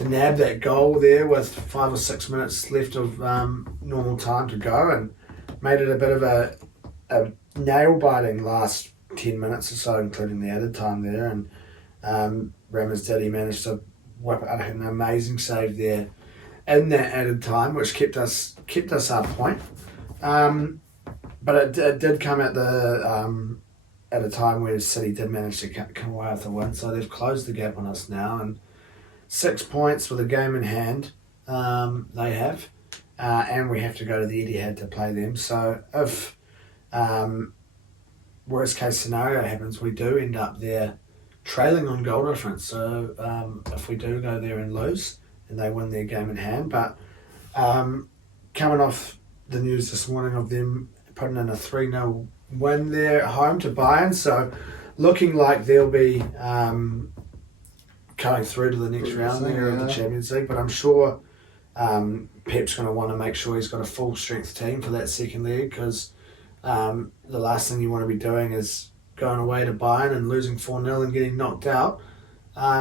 nab that goal there with 5 or 6 minutes left of normal time to go, and made it a bit of a nail-biting last 10 minutes or so, including the added time there. And Ramos managed to whip out an amazing save there in that added time, which kept us our point. But it did come at a time where City did manage to come away with the win, so they've closed the gap on us now, and 6 points with a game in hand. They have, and we have to go to the Etihad to play them. So if worst case scenario happens, we do end up there trailing on goal difference. So if we do go there and lose, and they win their game in hand. But coming off the news this morning of them putting in a 3-0 win there at home to Bayern, so looking like they'll be going through to the next round there of the Champions League. But I'm sure Pep's going to want to make sure he's got a full strength team for that second leg, because the last thing you want to be doing is going away to Bayern and losing 4-0 and getting knocked out.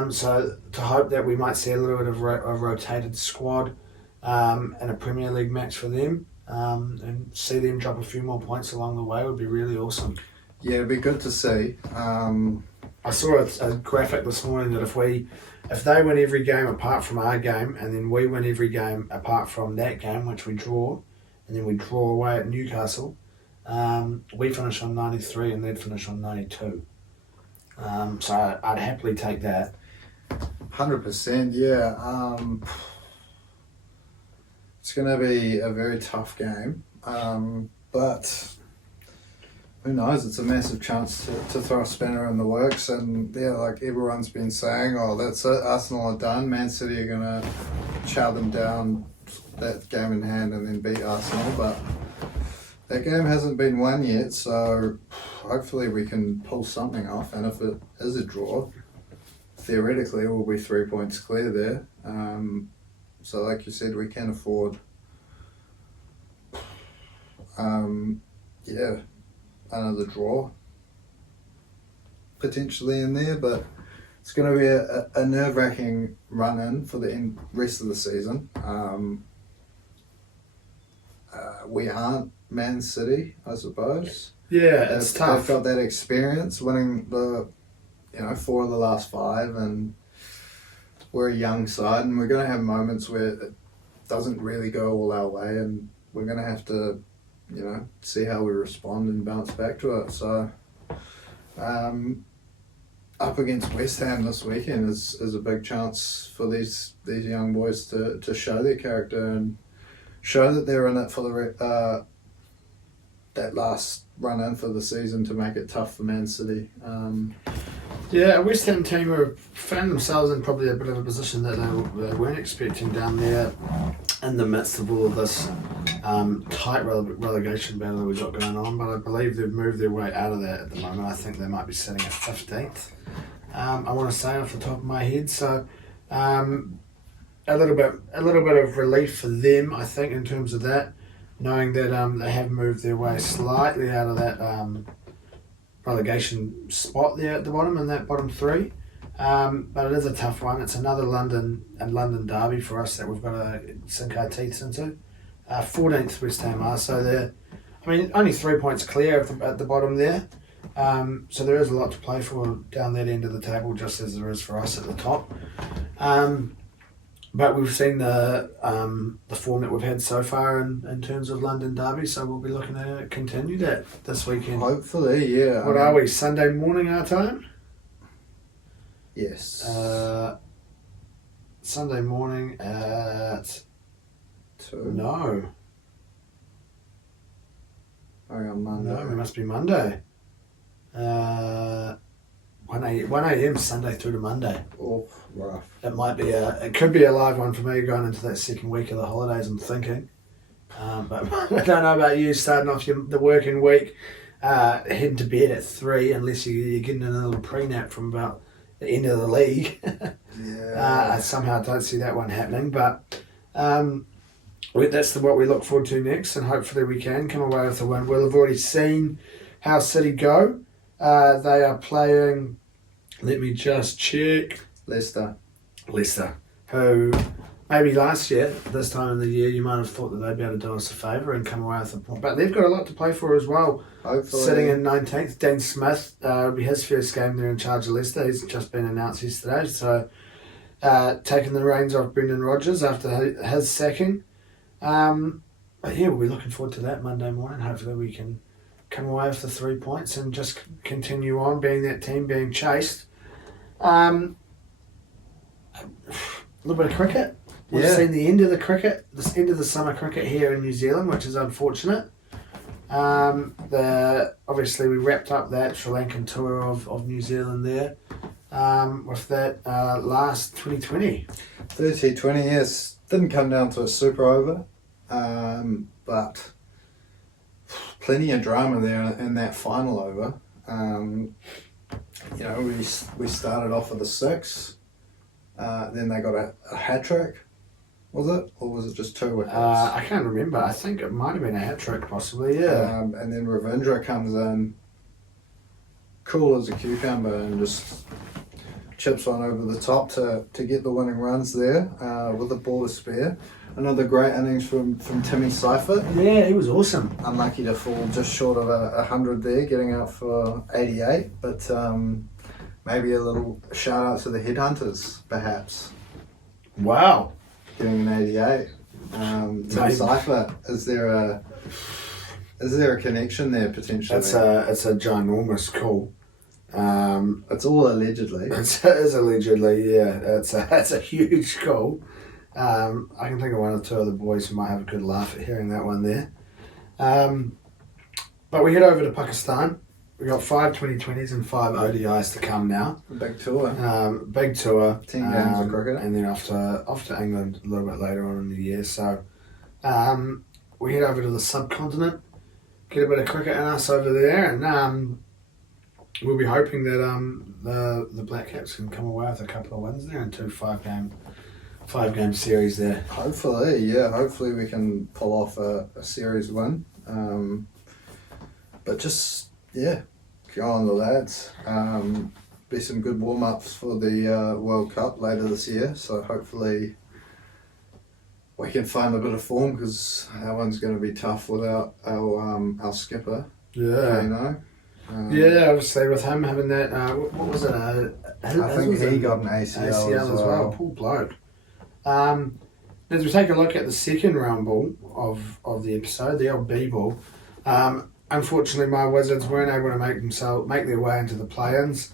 So to hope that we might see a little bit of a rotated squad in a Premier League match for them, and see them drop a few more points along the way would be really awesome. Yeah, it'd be good to see. I saw a graphic this morning that if they win every game apart from our game, and then we win every game apart from that game, which we draw, and then we draw away at Newcastle, we finish on 93 and they'd finish on 92. So I'd happily take that. 100%, yeah. It's going to be a very tough game, but who knows? It's a massive chance to throw a spanner in the works. And yeah, like everyone's been saying, oh, that's it, Arsenal are done, Man City are going to chow them down that game in hand and then beat Arsenal, but that game hasn't been won yet, so hopefully we can pull something off. And if it is a draw, theoretically we'll be 3 points clear there. So like you said, we can afford another draw potentially in there, but it's going to be a nerve-wracking run-in for the rest of the season. We aren't Man City, I suppose. Yeah, it's tough. They've got that experience winning the 4 of the last 5, and we're a young side, and we're going to have moments where it doesn't really go all our way, and we're going to have to, see how we respond and bounce back to it. So, up against West Ham this weekend is a big chance for these young boys to show their character and show that they're in it for that last run in for the season to make it tough for Man City. Yeah, a West Ham team who found themselves in probably a bit of a position that they weren't expecting down there in the midst of all of this tight relegation battle that we've got going on. But I believe they've moved their way out of that at the moment. I think they might be sitting at 15th. I want to say off the top of my head. So a little bit of relief for them, I think, in terms of that, knowing that they have moved their way slightly out of that relegation spot there at the bottom in that bottom 3. But it is a tough one. It's another London derby for us that we've got to sink our teeth into. 14th West Ham are, so they're, only 3 points clear at the bottom there. So there is a lot to play for down that end of the table, just as there is for us at the top. But we've seen the form that we've had so far in terms of London derby, so we'll be looking to continue that this weekend. Hopefully, yeah. What are we, Sunday morning our time? Yes. Sunday morning at 2. No. On Monday. No, it must be Monday. 1 a.m. Sunday through to Monday. Oh, rough. It could be a live one for me going into that second week of the holidays, I'm thinking. But I don't know about you starting off the working week, heading to bed at 3, unless you're getting a little pre-nap from about the end of the league. Yeah. I somehow don't see that one happening, but that's what we look forward to next, and hopefully we can come away with a win. We'll have already seen how City go. They are playing, let me just check, Leicester, who maybe last year, this time of the year, you might have thought that they'd be able to do us a favour and come away with a point. But they've got a lot to play for as well. Hopefully. Sitting in 19th, Dean Smith will be his first game there in charge of Leicester. He's just been announced yesterday, so taking the reins off Brendan Rodgers after his sacking. But yeah, we'll be looking forward to that Monday morning. Hopefully we can come away with the 3 points and just continue on being that team being chased. A little bit of cricket. We've seen the end of the cricket, this end of the summer cricket here in New Zealand, which is unfortunate. Obviously we wrapped up that Sri Lankan tour of New Zealand there with that last 2020. 30-20, yes. Didn't come down to a super over, but plenty of drama there in that final over. We started off with a 6, then they got a hat trick, was it? Or was it just 2 wickets? I can't remember. I think it might have been a hat trick possibly, yeah. And then Ravindra comes in, cool as a cucumber, and just chips one over the top to get the winning runs there with a ball to spare. Another great innings from Timmy Seifert. Yeah, he was awesome. Unlucky to fall just short of 100 there, getting out for 88. But maybe a little shout out to the headhunters, perhaps. Wow. Getting an 88. Timmy Seifert, is there a connection there potentially? It's a ginormous call. It's all allegedly. It is allegedly, yeah. It's a huge call. I can think of 1 or 2 other boys who might have a good laugh at hearing that one there. But we head over to Pakistan. We've got 5 2020s and 5 ODIs to come now. Big tour. Big tour. 10 games of cricket. And then off to England a little bit later on in the year. So we head over to the subcontinent, get a bit of cricket in us over there, and we'll be hoping that the Black Caps can come away with a couple of wins there and 2 5-game series there. Hopefully, yeah. Hopefully we can pull off a series win. But just, yeah, go on the lads. Be some good warm-ups for the World Cup later this year. So hopefully we can find a bit of form, because that one's going to be tough without our skipper. Yeah. You know? Yeah, obviously with him having that, what was it? I think he got an ACL as well. Poor bloke. As we take a look at the second round ball of the episode, the old B ball, unfortunately my Wizards weren't able to make their way into the play-ins.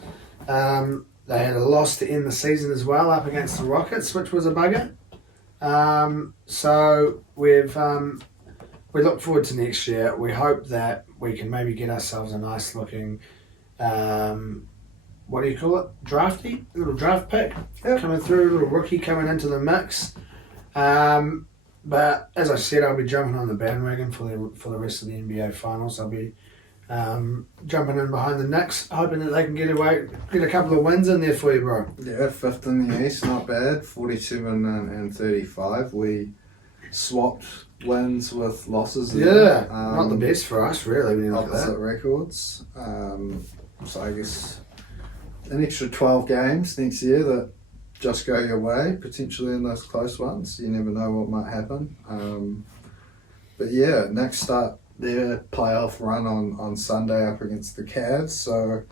They had a loss to end the season as well up against the Rockets, which was a bugger. So we look forward to next year. We hope that we can maybe get ourselves a nice looking, what do you call it? Drafty? A little draft pick coming through, a little rookie coming into the mix. But as I said, I'll be jumping on the bandwagon for the rest of the NBA Finals. I'll be jumping in behind the Knicks, hoping that they can get a couple of wins in there for you, bro. Yeah, 5th in the East, not bad. 47 and 35. We swapped wins with losses. Yeah, not the best for us, really, when you look at opposite that. records. So I guess an extra 12 games next year that just go your way, potentially in those close ones. You never know what might happen. But yeah, next start their playoff run on Sunday up against the Cavs. So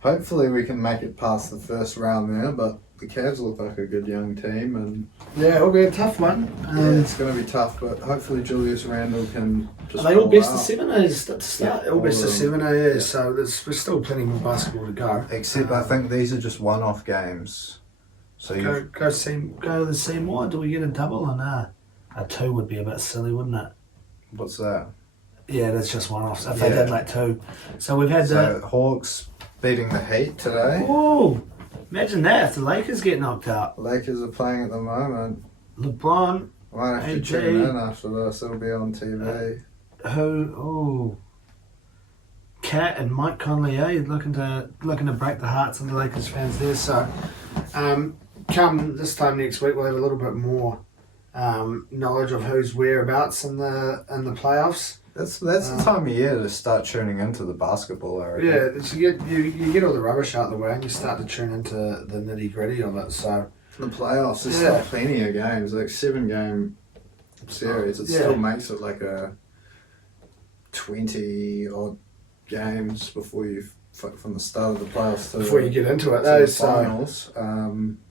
hopefully we can make it past the first round there. But the Cavs look like a good young team, and Yeah, it'll be a tough one. yeah, it's going to be tough. But hopefully Julius Randle can just. Are they all pull best out. of 7 A's to start? Yeah, all best of all of 7 them. A's, Yeah. so there's still plenty more basketball to go. Except I think these are just one-off games. So you Go to the Seymour. Do we get a double or nah? A 2 would be a bit silly, wouldn't it? what's that? Yeah, that's just one off. If they Yeah. did like 2. So we've had So Hawks beating the Heat today. Oh, imagine that if the Lakers get knocked out. Lakers are playing at the moment. LeBron, I might have to AJ. tune in after this. It'll be on TV. Cat and Mike Conley, looking to break the hearts of the Lakers fans there. So, come this time next week, we'll have a little bit more knowledge of who's whereabouts in the playoffs. That's the time of year to start tuning into the basketball. I reckon. Yeah, so you get all the rubbish out of the way and you start to tune into the nitty gritty of it. So, The playoffs, there's Yeah. still plenty of games, like 7-game series. It Yeah. still makes it like a 20 odd games before you from the start of the playoffs to before you get into it, to though, the so finals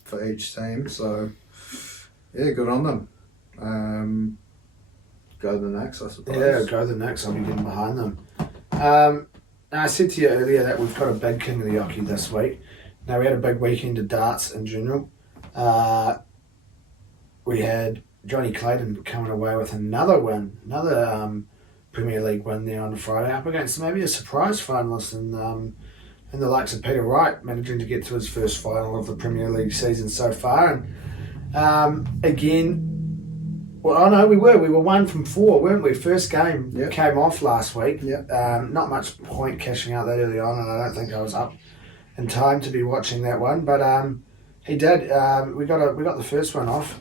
for each team. So yeah, good on them. Go to the next, I suppose. yeah, go the next. I'll be getting behind them. I said to you earlier that we've got a big King of the Yockey this week. Now, we had a big weekend of darts in general. We had Johnny Clayton coming away with another win, another Premier League win there on the Friday, up against maybe a surprise finalist in the likes of Peter Wright, managing to get to his first final of the Premier League season so far. And again, well, I know we were 1 from 4, weren't we? First game Yep. came off last week. Yep. Not much point cashing out that early on, and I don't think I was up in time to be watching that one. But he did. We got the first one off.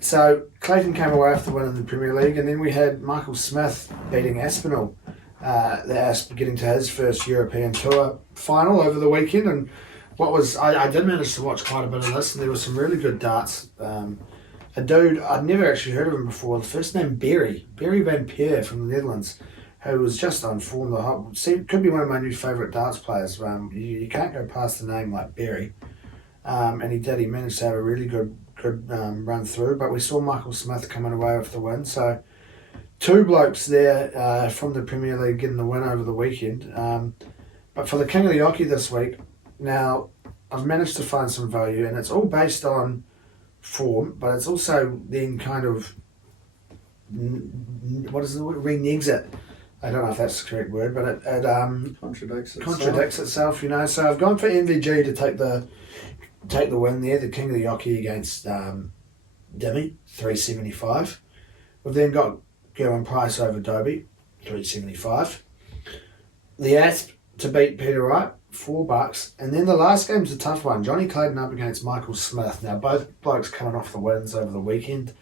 So Clayton came away with the win in the Premier League, and then we had Michael Smith beating Aspinall, getting to his first European Tour final over the weekend. And I did manage to watch quite a bit of this, and there was some really good darts. A dude I'd never actually heard of him before. The first name Barry van Peer from the Netherlands, who was just on form. Could be one of my new favourite darts players. You can't go past the name like Barry, and he did. He managed to have a really good run through. But we saw Michael Smith coming away with the win. So 2 blokes there from the Premier League getting the win over the weekend. But for the King of the Yockey this week, now I've managed to find some value, and it's all based on form, but it's also then kind of what is the word? Reneges it. I don't know if that's the correct word, but it contradicts itself, you know. So I've gone for MVG to take the win there, the King of the Yockey against Dimmy, 375. We've then got Gerwin Price over Dobie, 375. The Asp to beat Peter Wright, $4. And then the last game's a tough one. Johnny Clayton up against Michael Smith. Now, both blokes coming off the wins over the weekend.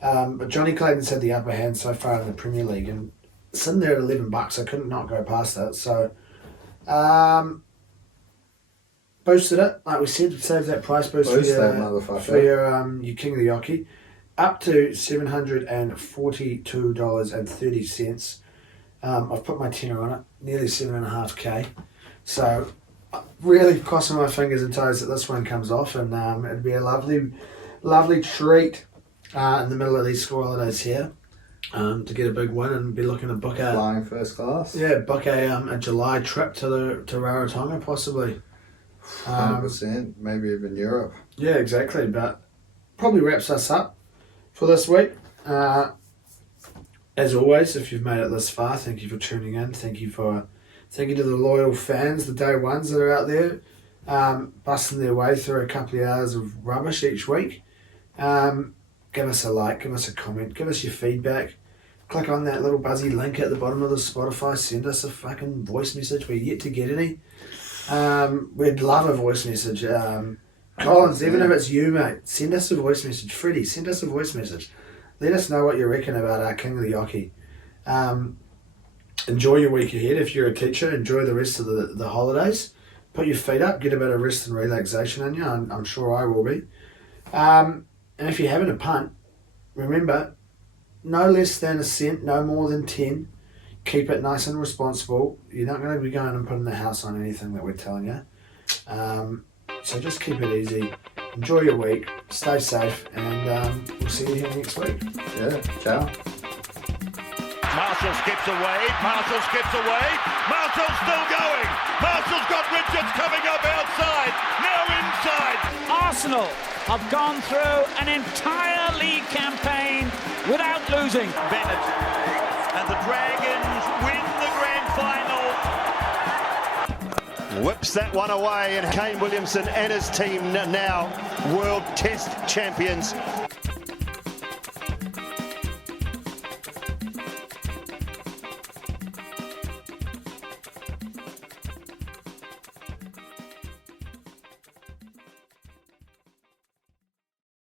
But Johnny Clayton's had the upper hand so far in the Premier League. And sitting there at $11, I couldn't not go past it. So, boosted it. Like we said, save that price boost Boost for that motherfucker. for your King of the Yockey. Up to $742.30. I've put my tenner on it, nearly 7.5k. So, really crossing my fingers and toes that this one comes off, and it'd be a lovely treat in the middle of these school holidays here to get a big win and be looking to book Flying first class. a July trip to Rarotonga possibly. 100%, maybe even Europe. Yeah, exactly. But probably wraps us up for this week. As always, if you've made it this far, thank you for tuning in. Thank you to the loyal fans, the day ones that are out there, busting their way through a couple of hours of rubbish each week. Give us a like, give us a comment, give us your feedback. Click on that little buzzy link at the bottom of the Spotify. Send us a fucking voice message. We're yet to get any. We'd love a voice message. Collins, even if it's you, mate, send us a voice message. Freddie, send us a voice message. Let us know what you reckon about our King of the Yockey. Enjoy your week ahead. If you're a teacher, enjoy the rest of the holidays. Put your feet up, get a bit of rest and relaxation in you. I'm sure I will be. And if you're having a punt, remember, no less than a cent, no more than 10. Keep it nice and responsible. You're not going to be going and putting the house on anything that we're telling you. So just keep it easy. Enjoy your week. Stay safe, and we'll see you here next week. Yeah, ciao. Marshall skips away. Marshall skips away. Marshall's still going. Marshall's got Richards coming up outside. Now inside. Arsenal have gone through an entire league campaign without losing. Bennett and the Dragons win the grand final. Whips that one away, and Kane Williamson and his team now world test champions.